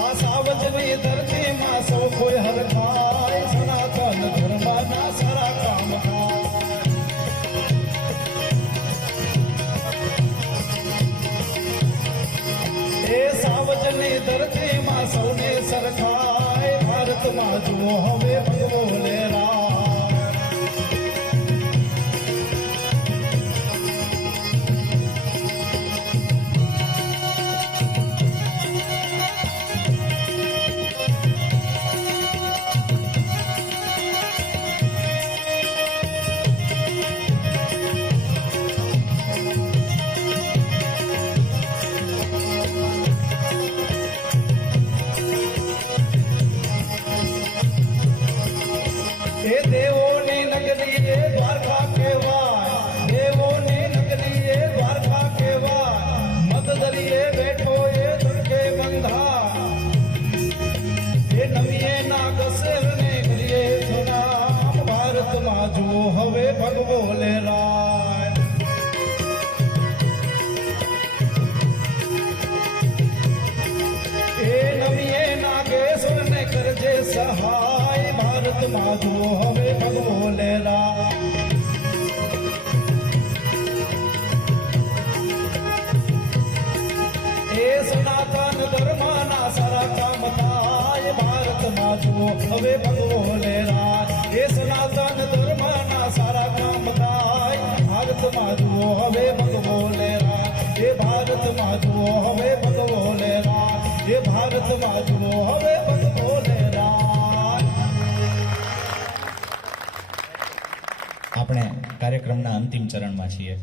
આ સાવજની ધરતીમાં સૌ કોઈ હરખાય સનાતન ધર્મના સારા કામ થાય. એ સાવજની ધરતીમાં સૌને સરખાય ભારતમાં જુઓ હવે ભગવો લહેરાય. એ દેવોની નગરી એ દ્વારકા કહેવાય. દેવોની નગરી એ દ્વારકા કહેવાય. મદદરીએ બેઠો એ તડકે બંધા. એ નમીએ ના ગસેરને કરીએ સુનામ ભારતમાં જુઓ હવે ભગવો લહેરાય. એ નમીએ ના ગેસરને કરજે સહાય ભારતમાં જુઓ હવે ભગવો લહેરાય. એ સનાતન ધર્મના સારા કામ થાય ભારતમાં જુઓ હવે ભગવો લહેરાય. એ સનાતન ધર્મના સારા કામ થાય ભારતમાં જુઓ હવે ભગવો લહેરાય. એ ભારતમાં જુઓ હવે ભગવો લહેરાય. એ ભારતમાં જુઓ હવે ભગવો લહેરાય. આપણે કાર્યક્રમના અંતિમ ચરણમાં છીએ.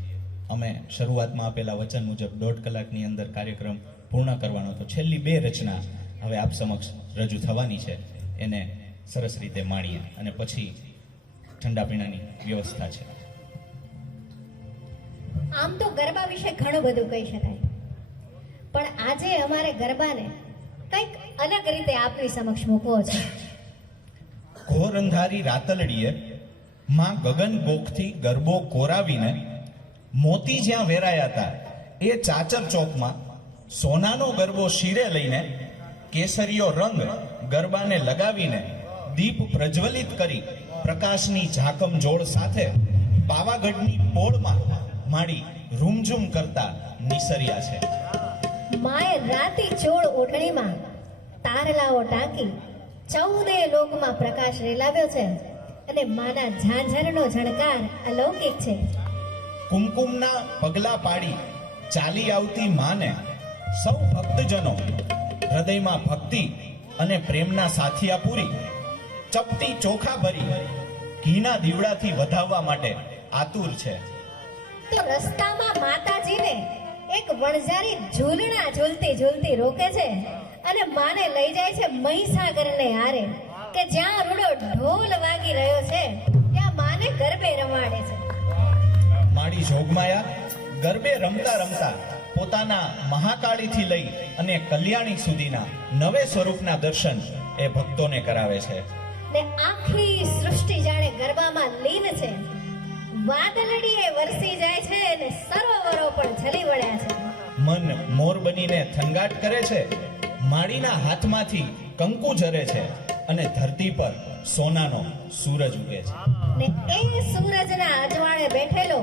અમે શરૂઆતમાં આપેલા વચન મુજબ 1.5 કલાકની અંદર કાર્યક્રમ પૂર્ણ કરવાનો હતો. છેલ્લી 2 રચના હવે આપ સમક્ષ રજૂ થવાની છે. એને સરસ રીતે માણીએ અને પછી ઠંડા પીણાની વ્યવસ્થા છે. આમ તો ગરબા વિશે ઘણું બધું કહી શકાય, પણ આજે અમારે ગરબાને કંઈક અલગ રીતે આપની સમક્ષ મૂકવો છે. ઘોર અંધારી રાતલડીએ માં ગગન ગોખથી ગરબો કોરાવીને મોતી જ્યાં વેરાયા હતા એ ચાચર ચોકમાં સોનાનો ગરબો શિરે લઈને કેસરીયો રંગ ગરબાને લગાવીને દીપ પ્રજ્વલિત કરી પ્રકાશની ઝાકમઝોળ સાથે પાવાગઢની પોળમાં માડી રૂમઝૂમ કરતા નિસર્યા છે. માએ રાતી ચોળ ઓઢણીમાં તારલાઓ ટાંકી 14 લોકમાં પ્રકાશ રેલાવ્યો છે અને માના ઝાંઝરનો ઝણકાર અલૌકિક છે. કુમકુમના પગલા પાડી ચાલી આવતી માને સૌ ભક્તજનો હૃદયમાં ભક્તિ અને પ્રેમના સાથિયા પૂરી ચપટી ચોખા ભરી ઘીના દીવડાથી વધાવવા માટે આતુર છે. તો રસ્તામાં માતાજીને એક વણઝારી ઝૂલણા ઝૂલતી ઝૂલતી રોકે છે અને માને લઈ જાય છે મહીસાગરને આરે કે જ્યાં રૂડો ઢોલ વાગી રહ્યો છે ત્યાં માને ગરબે રમાડે છે. માડી જોગમાયા ગરબે રમતા રમતા પોતાના મહાકાળીથી લઈ અને કલ્યાણી સુધીના નવે સ્વરૂપના દર્શન એ ભક્તોને કરાવે છે. ને આખી સૃષ્ટિ જાણે ગરબામાં લીન છે. વાદળડીએ વરસી જાય છે અને સરોવરો પણ ઝલી વળ્યા છે. મન મોર બનીને થનગાટ કરે છે. માડીના હાથમાંથી કંકુ ઝરે છે અને ધરતી પર સોનાનો સૂરજ ઉગે છે. ને એ સૂરજના અજવાળે બેઠેલો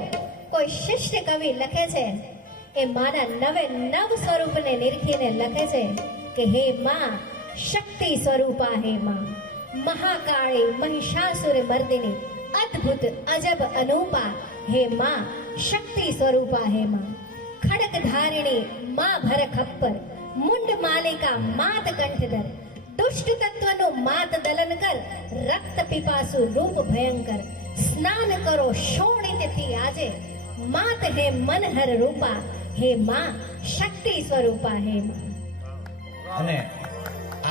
કોઈ શિષ્ટ કવિ લખે છે એ માના નવે નવ સ્વરૂપને નિરખીને લખે છે કે હે માં શક્તિ સ્વરૂપા, હે માં મહાકાળી મહિષાસુર મર્દિની અદ્ભુત અજબ અનુપા, હે માં શક્તિ સ્વરૂપા, હે માં ખડક ધારિણી માં ભર ખપ્પર, મુંડ માલિકા માત કંઠધર, દુષ્ટ તત્વનું માત દલન કર, રક્ત પીપાસુ રૂપ ભયંકર, સ્નાન કરો શોણિતથી આજે, માત હે મનહર રૂપા, હે માં શક્તિ સ્વરૂપા, હે માં. અને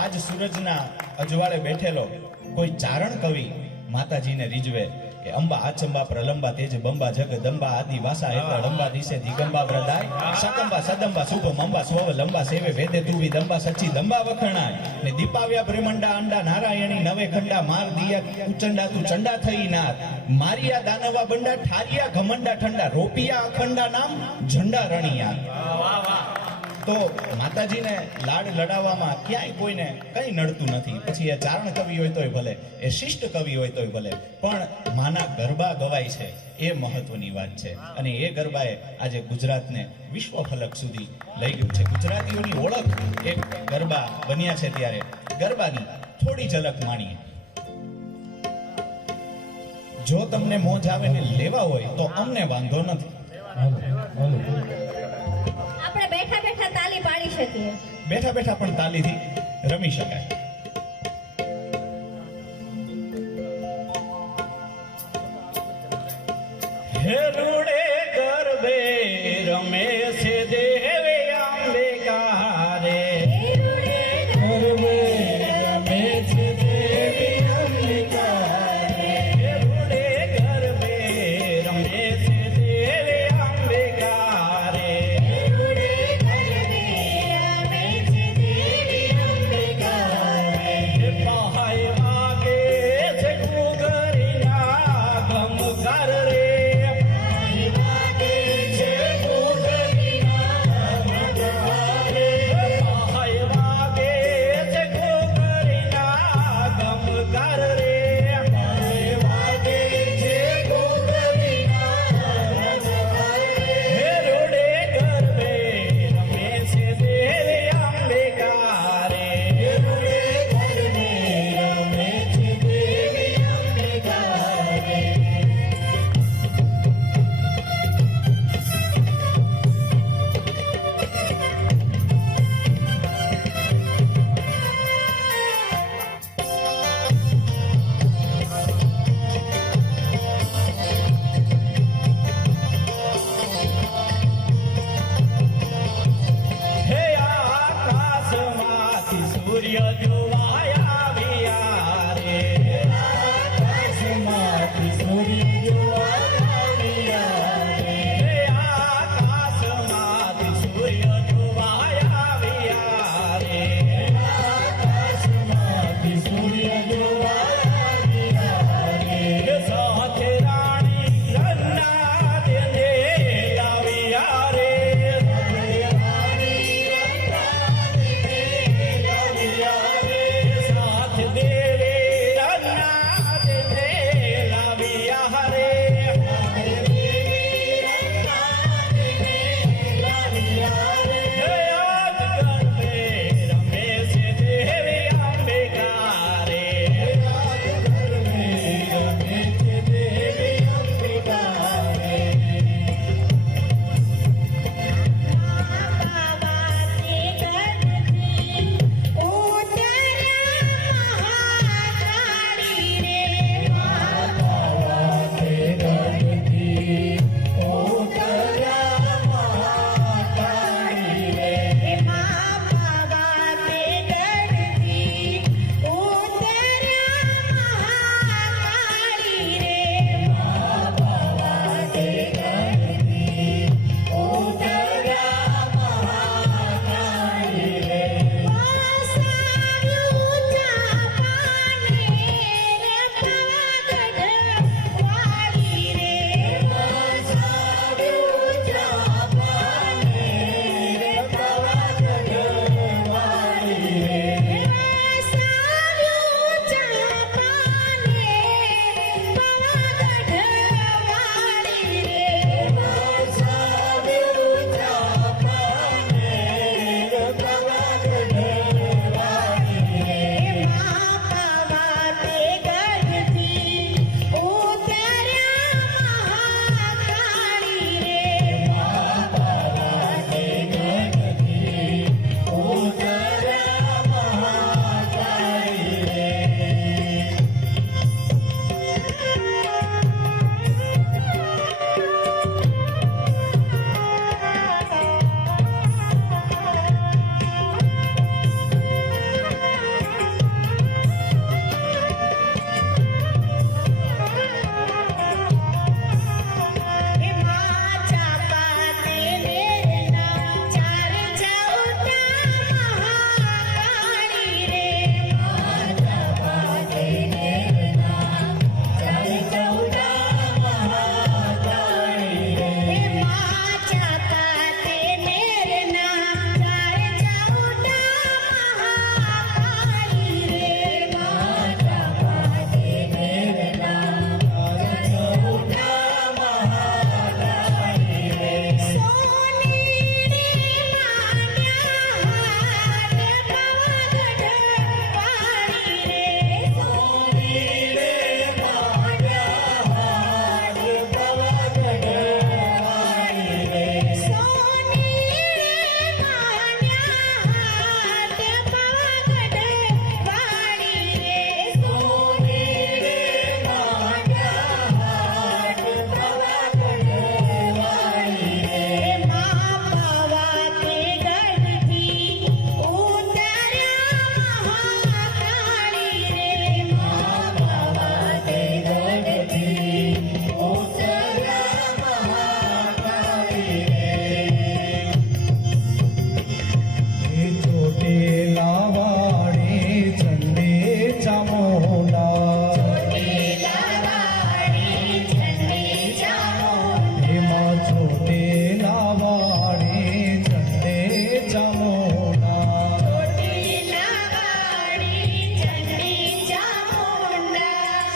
આજ સૂરજના અજવાળે બેઠેલો કોઈ ચારણ કવિ માતાજીને રીઝવે કે અંબા આચંબા પ્રલંબા તેજ બંબા જગદંબા આદિ વાસા હેતળ અંબા દિશે દિગંબા વ્રદાય શકંબા સદંબા શુભમ અંબા સ્વવ લંબા સેવે વેદે તુવી દંબા સચ્ચી દંબા વખણાય ને દીપાવ્યા બ્રહ્મંડા અંડા નારાયણી નવે ખંડા માર દિયા ઉચંડા તું ચંડા થઈ નાથ મારિયા દાનવા બંડા ઠારિયા ઘમંડા ઠંડા રોપિયા અખંડા નામ ઝંડા રણિયા. તો માતાજીને લાડ લડાવવામાં ક્યાંય કોઈને કંઈ નડતું નથી. પછી એ ચારણ કવિ હોય તોય ભલે, એ શિષ્ટ કવિ હોય તોય ભલે, પણ માના ગરબા ગવાય છે એ મહત્વની વાત છે. અને એ ગરબાએ આજે ગુજરાતને વિશ્વ ફલક સુધી લઈ ગયું છે. ગુજરાતીઓની ઓળખ એ ગરબા બન્યા છે. ત્યારે ગરબાની થોડી ઝલક માણીએ. જો તમને મોજ આવે ને લેવા હોય તો અમને વાંધો નથી. આપણે બેઠા બેઠા તાલી પાડી શકીએ. બેઠા બેઠા પણ તાલીથી રમી શકાય. હે રૂડે ગરબે રમે છે દેવે અંબિકા રે. હે રૂડે ગરબે રમે છે દેવી અંબિકા રે. હે રૂડે ગરબે રમે છે દેવી અંબિકા રે. હે રૂડે ગરબે રમે છે દેવી અંબિકા રે. હે પહાય વાગે છે ઘૂઘરીના ગમકાર રે. હે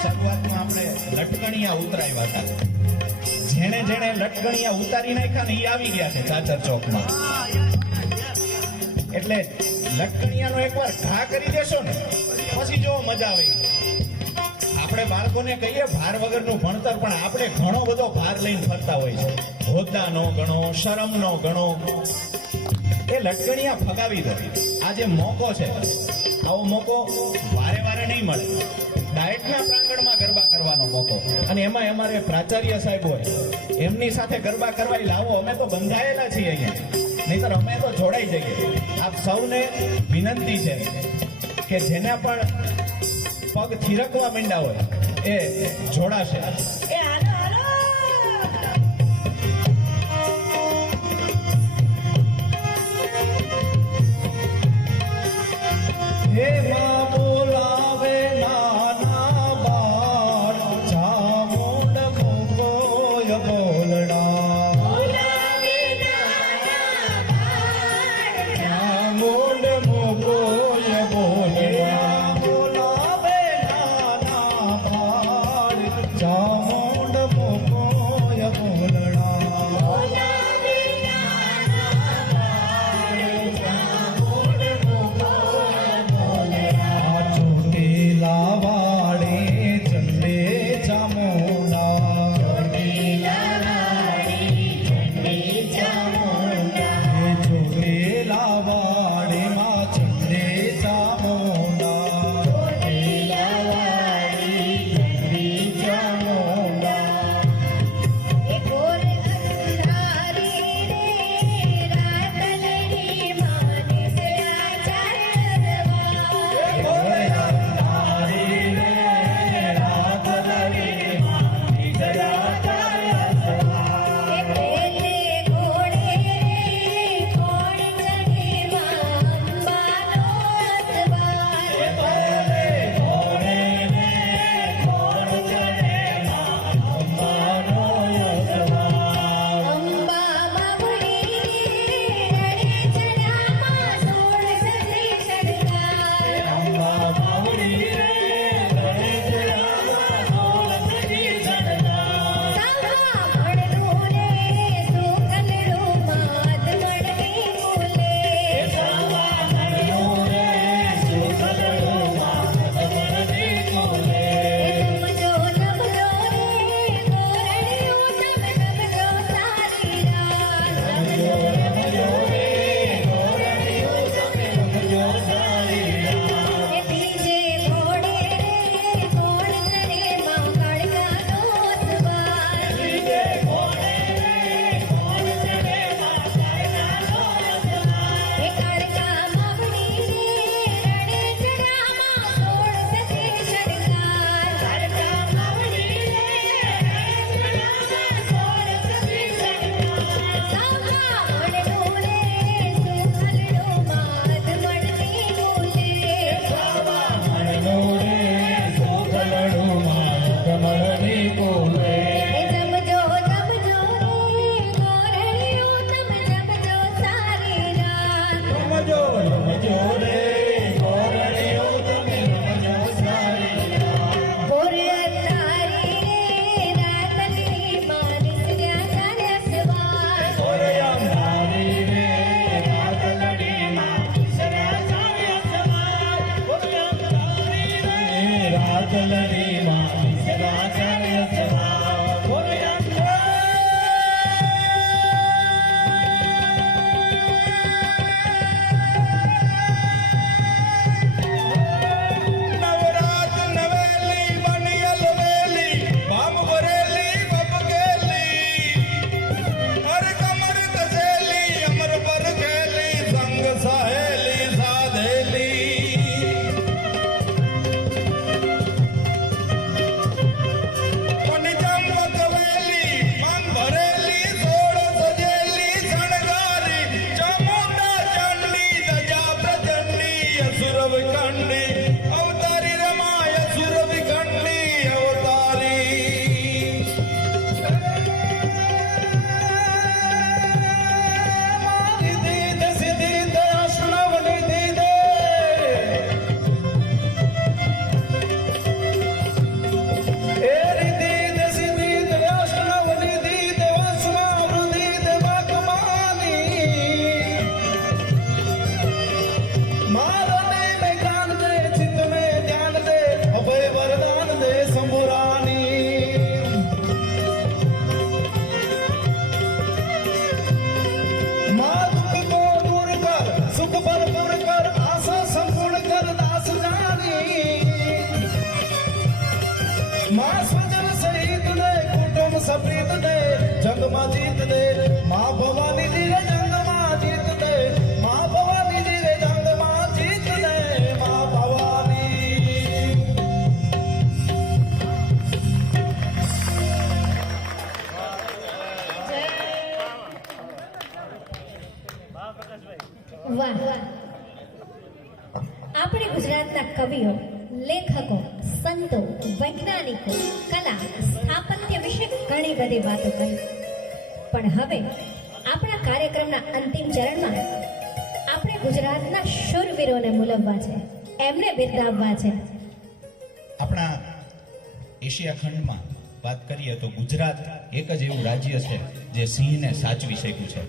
શરૂઆતમાં આપણે લટકણિયા ઉતરાવ્યા હતા. જેણે જેણે લટકણિયા ઉતારી નાખ્યા ને એ આવી ગયા છે ચાચર ચોકમાં. એટલે લટકણિયાનો એકવાર ઘા કરી દેશો ને પછી જો મજા આવે. આપણે બાળકોને કહીએ ભાર વગરનું ભણતર, પણ આપણે ઘણો બધો ભાર લઈને ફરતા હોય છે. હોદ્દાનો ગણો, શરમનો ગણો. એ લટકણિયા ફગાવી દો. આ જે મોકો છે, આવો મોકો વારે વારે નહીં મળે. ડાયટના પ્રાંગણમાં ગરબા કરવાનો મોકો, અને એમાં અમારે પ્રાચાર્ય સાહેબ હોય, એમની સાથે ગરબા કરવાય લાવો. અમે તો બંધાયેલા છીએ અહીંયા, નહીતર અમે તો જોડાઈ જઈએ. આપ સૌને વિનંતી છે કે જેના પણ પગ થીરકવા માંડ્યા હોય એ જોડાશે. હે માં બોલાવે નાના બાળ, ચામુંડ મૂકોય બોલડા. ચામુંડ મૂકોય બોલડા. બોલાવે નાના બાળ, ચામુંડ મૂકોય બોલડા. માં સ્વજન સહિત દે કુટુંબ સપ્રીત દે જંગમાં જીત દે માં ભવાની ધીરે જંગમાં જીત દે માં ભવાની ધીરે જંગમાં જીત દે માં ભવાની વાહ! આપણે ગુજરાતના કવિઓ, લેખકો, સંતો, વૈજ્ઞાનિકો, કલા, સ્થાપત્ય વિશે ઘણી બધી વાતો કરી. પણ હવે આપણા કાર્યક્રમના અંતિમ ચરણમાં આપણે ગુજરાતના શૂરવીરોને મૂલવવા છે, એમને બિરદાવવા છે. આપણા એશિયા ખંડમાં વાત કરીએ તો ગુજરાત એક જ એવું રાજ્ય છે જે સિંહને સાચવી શક્યું છે.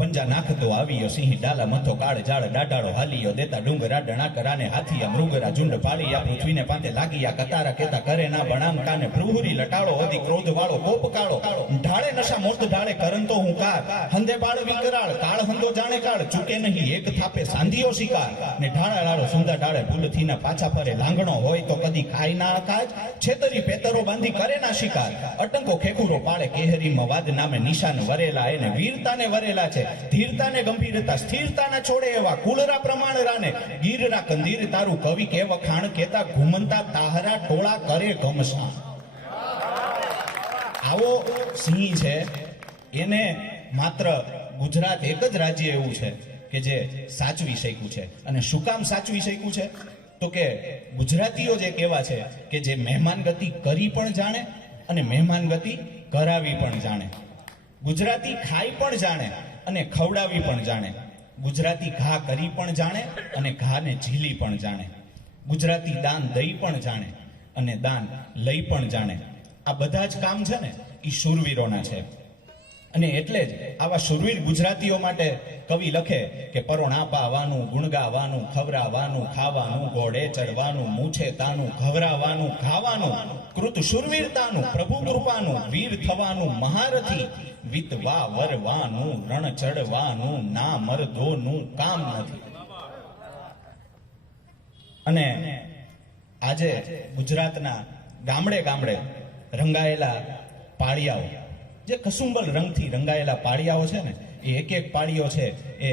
પંજા નાખતો આવ્યો સિંહ ડાલા મથો કાળ જાળ ડાડાળો હાલીયો દેતા ડુંગરા ડણાકરાને હાથીયા મૃગરા ઝુંડ પાળીયા પૃથ્વીને પાંતે લાગીયા કતારા કેતા કરે ના બણામ કાને ભ્રુહુરી લટાળો અધી ક્રોધ વાળો કોપ કાળો ઢાળે નશા મૂર્ત ઢાળે કરંતો હુંકાર હંધે બાળ વિકરાળ કાળ હંધો જાણે કાળ ચૂકે નહીં એક થાપે સાંધિયો શિકાર ને ઢાળા લાળો સુંદર ડાળે ભૂલથી ના પાછા ફરે લાંગણો હોય તો કદી ખાય ના કાજ છેતરી પેતરો બાંધી કરે ના શિકાર અટંકો ખેકુરો પાળે કેહરી મવાદ નામે નિશાન વરેલા એને વીરતાને વરેલા છે ધીરતાને ગંભીરતા સ્થિરતાના છોડે એવા કુલરા પ્રમાણ રાને ગીરરા કંદીર તારું કવિ કે વખાણ કેતા ઘુમંતા તાહરા ટોળા કરે ગમસા. આવો સિંહ છે એને માત્ર ગુજરાત એક જ રાજ્ય એવું છે કે જે સાચવી શક્યું છે. અને શું કામ સાચવી શક્યું છે તો કે ગુજરાતીઓ જે કહેવા છે કે જે મહેમાન ગતિ કરી પણ જાણે અને મહેમાન ગતિ કરાવી પણ જાણે. ગુજરાતી ખાઈ પણ જાણે અને ખવડાવી પણ જાણે. ગુજરાતી ઘા કરી પણ જાણે અને ઘાને ઝીલી પણ જાણે. ગુજરાતી દાન દઈ પણ જાણે અને દાન લઈ પણ જાણે. આ બધા જ કામ છે ને એ શૂરવીરોના છે. અને એટલે જ આવા શૂરવીર ગુજરાતીઓ માટે કવિ લખે કે પરોણા પાવાનું ગુણગાવાનું ખવરાવાનું ખાવાનું ઘોડે ચડવાનું મૂછે તાનું ઘવરાવાનું ખાવાનું કૃત શૂરવીરતાનું પ્રભુ કૃપાનું વીર થવાનું મહારથી વિતવા વરવાનું રણ ચડવાનું ના મરદોનું કામ નથી. અને આજે ગુજરાતના ગામડે ગામડે રંગાયેલા પાળિયાઓ, જે કસુંબલ રંગથી રંગાયેલા પાળિયાઓ છે ને, એ એક એક પાળિયો છે એ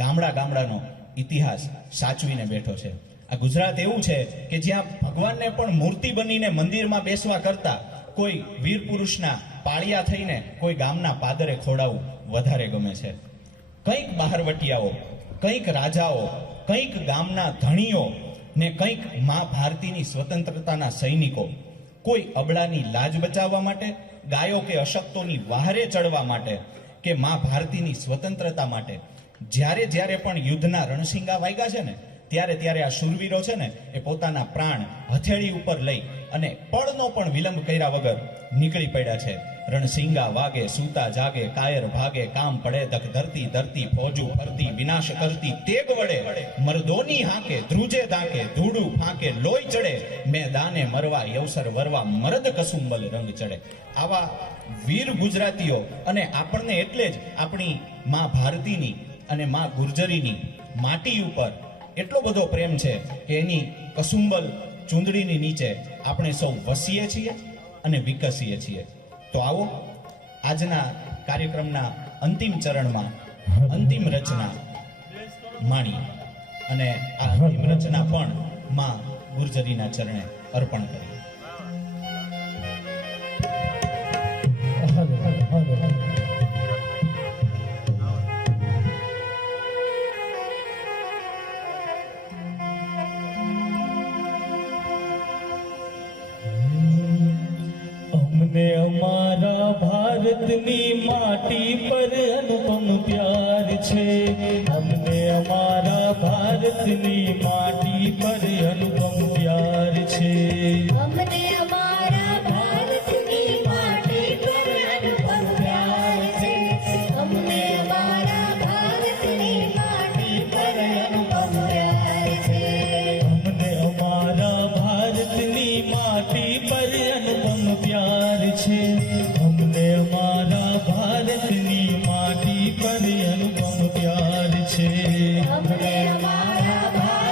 ગામડાનો ઇતિહાસ સાચવીને બેઠો છે. આ ગુજરાત એવું છે કે જ્યાં ભગવાનને પણ મૂર્તિ બનીને મંદિરમાં બેસવા કરતા કોઈ વીર પુરુષના પાળિયા થઈને કોઈ ગામના પાદરે ખોડાવવું વધારે ગમે છે. કંઈક બહારવટિયાઓ, કંઈક રાજાઓ, કંઈક ગામના ધણીઓ ને કંઈક મા ભારતીની સ્વતંત્રતાના સૈનિકો કોઈ અબળાની લાજ બચાવવા માટે, ગાયો કે અશક્તોની વહારે ચડવા માટે કે મા ભારતીની સ્વતંત્રતા માટે જ્યારે જ્યારે પણ યુદ્ધના રણશીંગા વાગ્યા છે ને, ત્યારે ત્યારે આ શૂરવીરો છે ને એ પોતાના પ્રાણ હથેળી ઉપર લઈ અને પળનો પણ વિલંબ કર્યા વગર નીકળી પડ્યા છે. રણસિંગા વાગે સૂતા જાગે કાયર ભાગે કામ પડે ધક ધરતી ધરતી ફોજુ ફરતી વિનાશ કરતી તેગ વડે મર્દોની હાકે ધ્રુજે દાકે ધૂડું ફાંકે લોહી ચડે મેદાને મરવા યવસર વરવા મરદ કસુંબલ રંગ ચડે. આવા વીર ગુજરાતીઓ, અને આપણને એટલે જ આપણી મા ભારતીની અને મા ગુર્જરીની માટી ઉપર એટલો બધો પ્રેમ છે કે એની કસુંબલ ચૂંદડીની નીચે આપણે સૌ વસીએ છીએ અને વિકસીએ છીએ. તો આવો આજના કાર્યક્રમના અંતિમ ચરણમાં અંતિમ રચના માણી અને આ અંતિમ રચના પણ માં ગુર્જરીના ચરણે અર્પણ કરી. અમને અમારા ભારતની માટી પર અનુપમ પ્યાર છે. અમને અમારા ભારતની માટી પર અનુપમ પ્યાર છે. અમને અમારા ભારતની માટી પર અનુપમ પ્યાર છે. અમને અમારા ભારતની માટી પર અનુપમ પ્યાર છે. અમને અમારા ભારતની માટી પર અનુપમ પ્યાર છે. અમને અમારા ભારતની માટી પર અનુપમ પ્યાર છે. અમને અમારા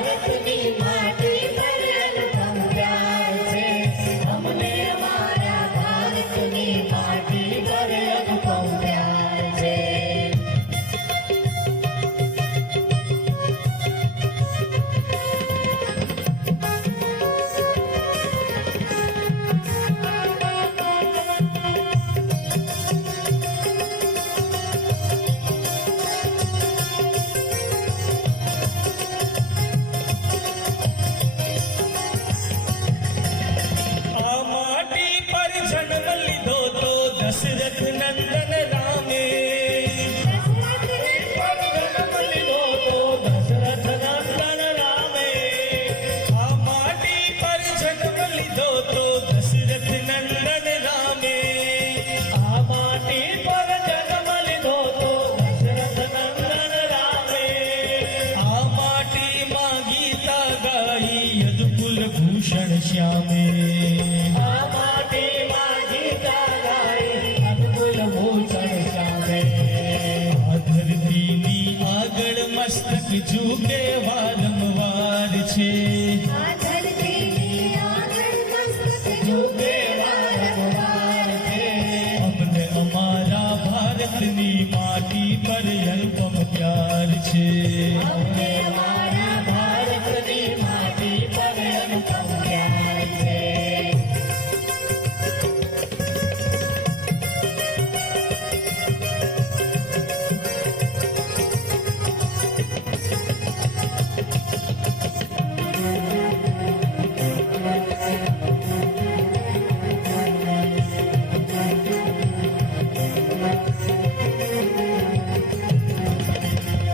રૂપે વારંવાર છે. અમને અમારા ભારતની માટી પર અનુપમ પ્યાર છે. અમને અમારા ભારતની માટી પર અનુપમ પ્યાર છે.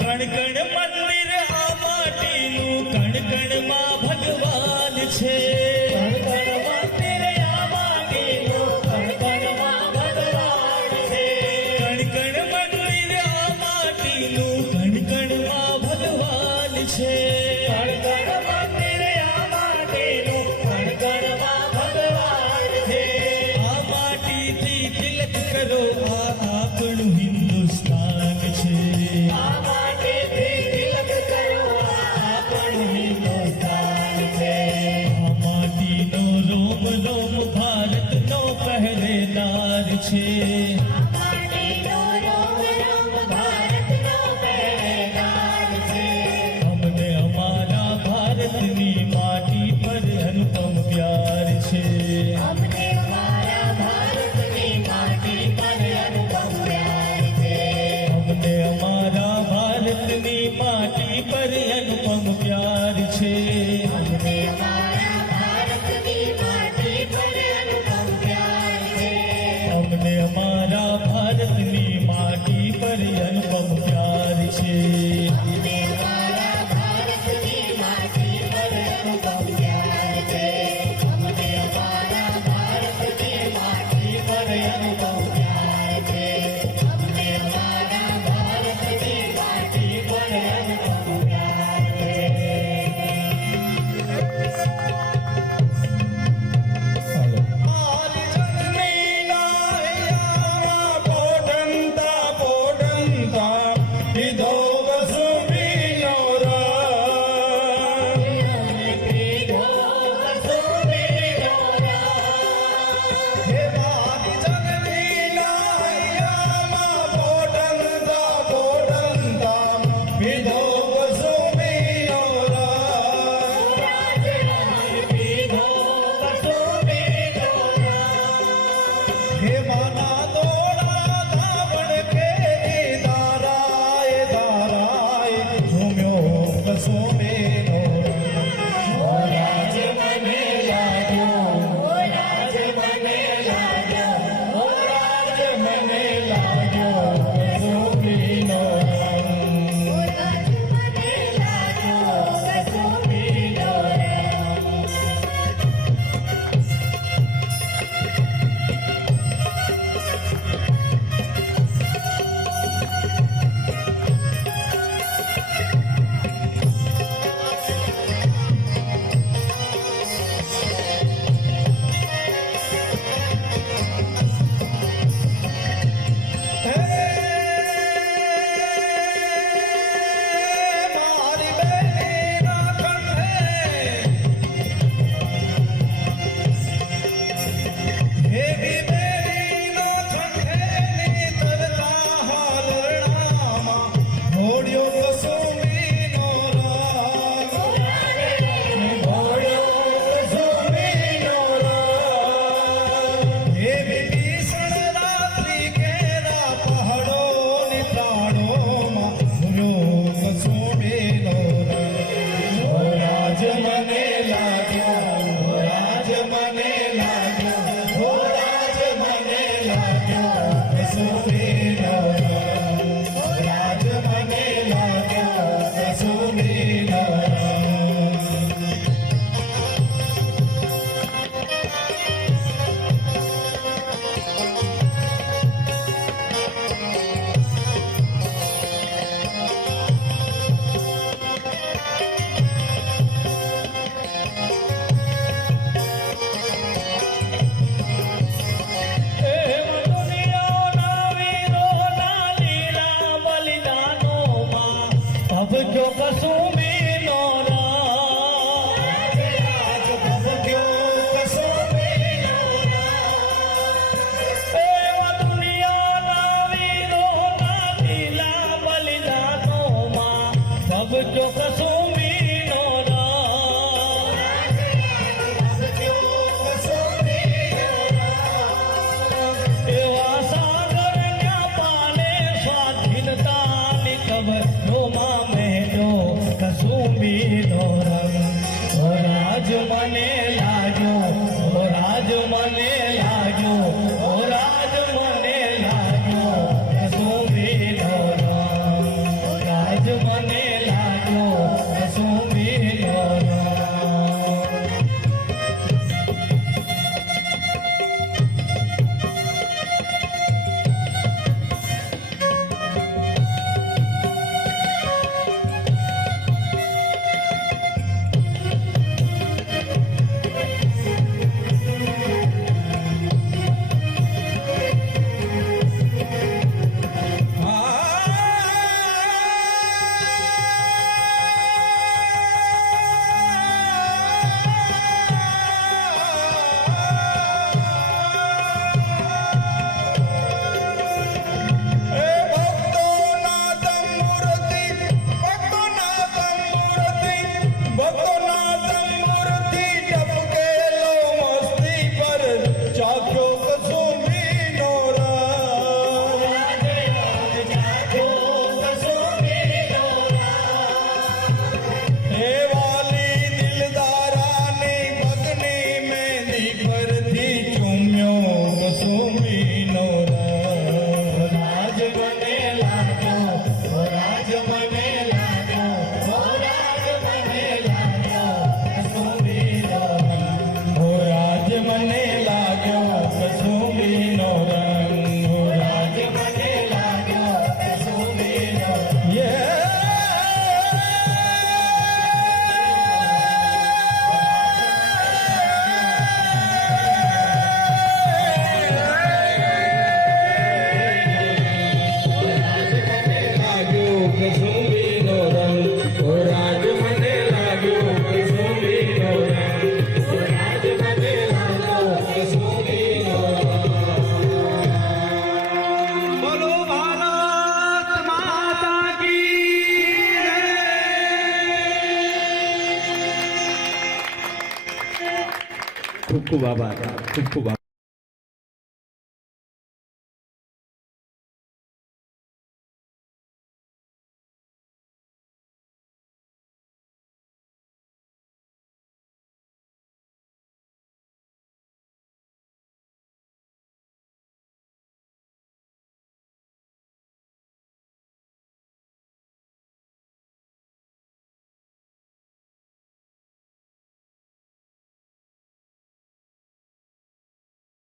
કણ કણ મંદિર આ માટીનું કણ કણમાં ભગવાન છે. કણ કણ મંદિર આ માટીનું કણ કણમાં ભગવાન છે. કણ કણ મંદિર આ માટીનું કણ કણમાં ભગવાન છે. કણ કણ મંદિર આ માટીનું કણ કણમાં ભગવાન છે. આ માટીથી તિલક કરો આ આપણું હિન્દુસ્તાન છે. આ માટીથી તિલક કરો આ આપણું હિન્દુસ્તાન છે. આ માટીનો રોમ રોમ ભારતનો પહેરેદાર છે. આ માટીનો રોમ રોમ ભારતનો પહેરેદાર છે. અમને અમારા ભારતની માટી પર અનુપમ પ્યાર છે. અમને અમારા ભારતની માટી પર અનુપમ પ્યાર છે. અમને અમારા ભારતની માટી પર અનુપમ પ્યાર છે. અમને અમારા ભારતની માટી પર ખૂબ આભાર, ખૂબ ખૂબ આભાર.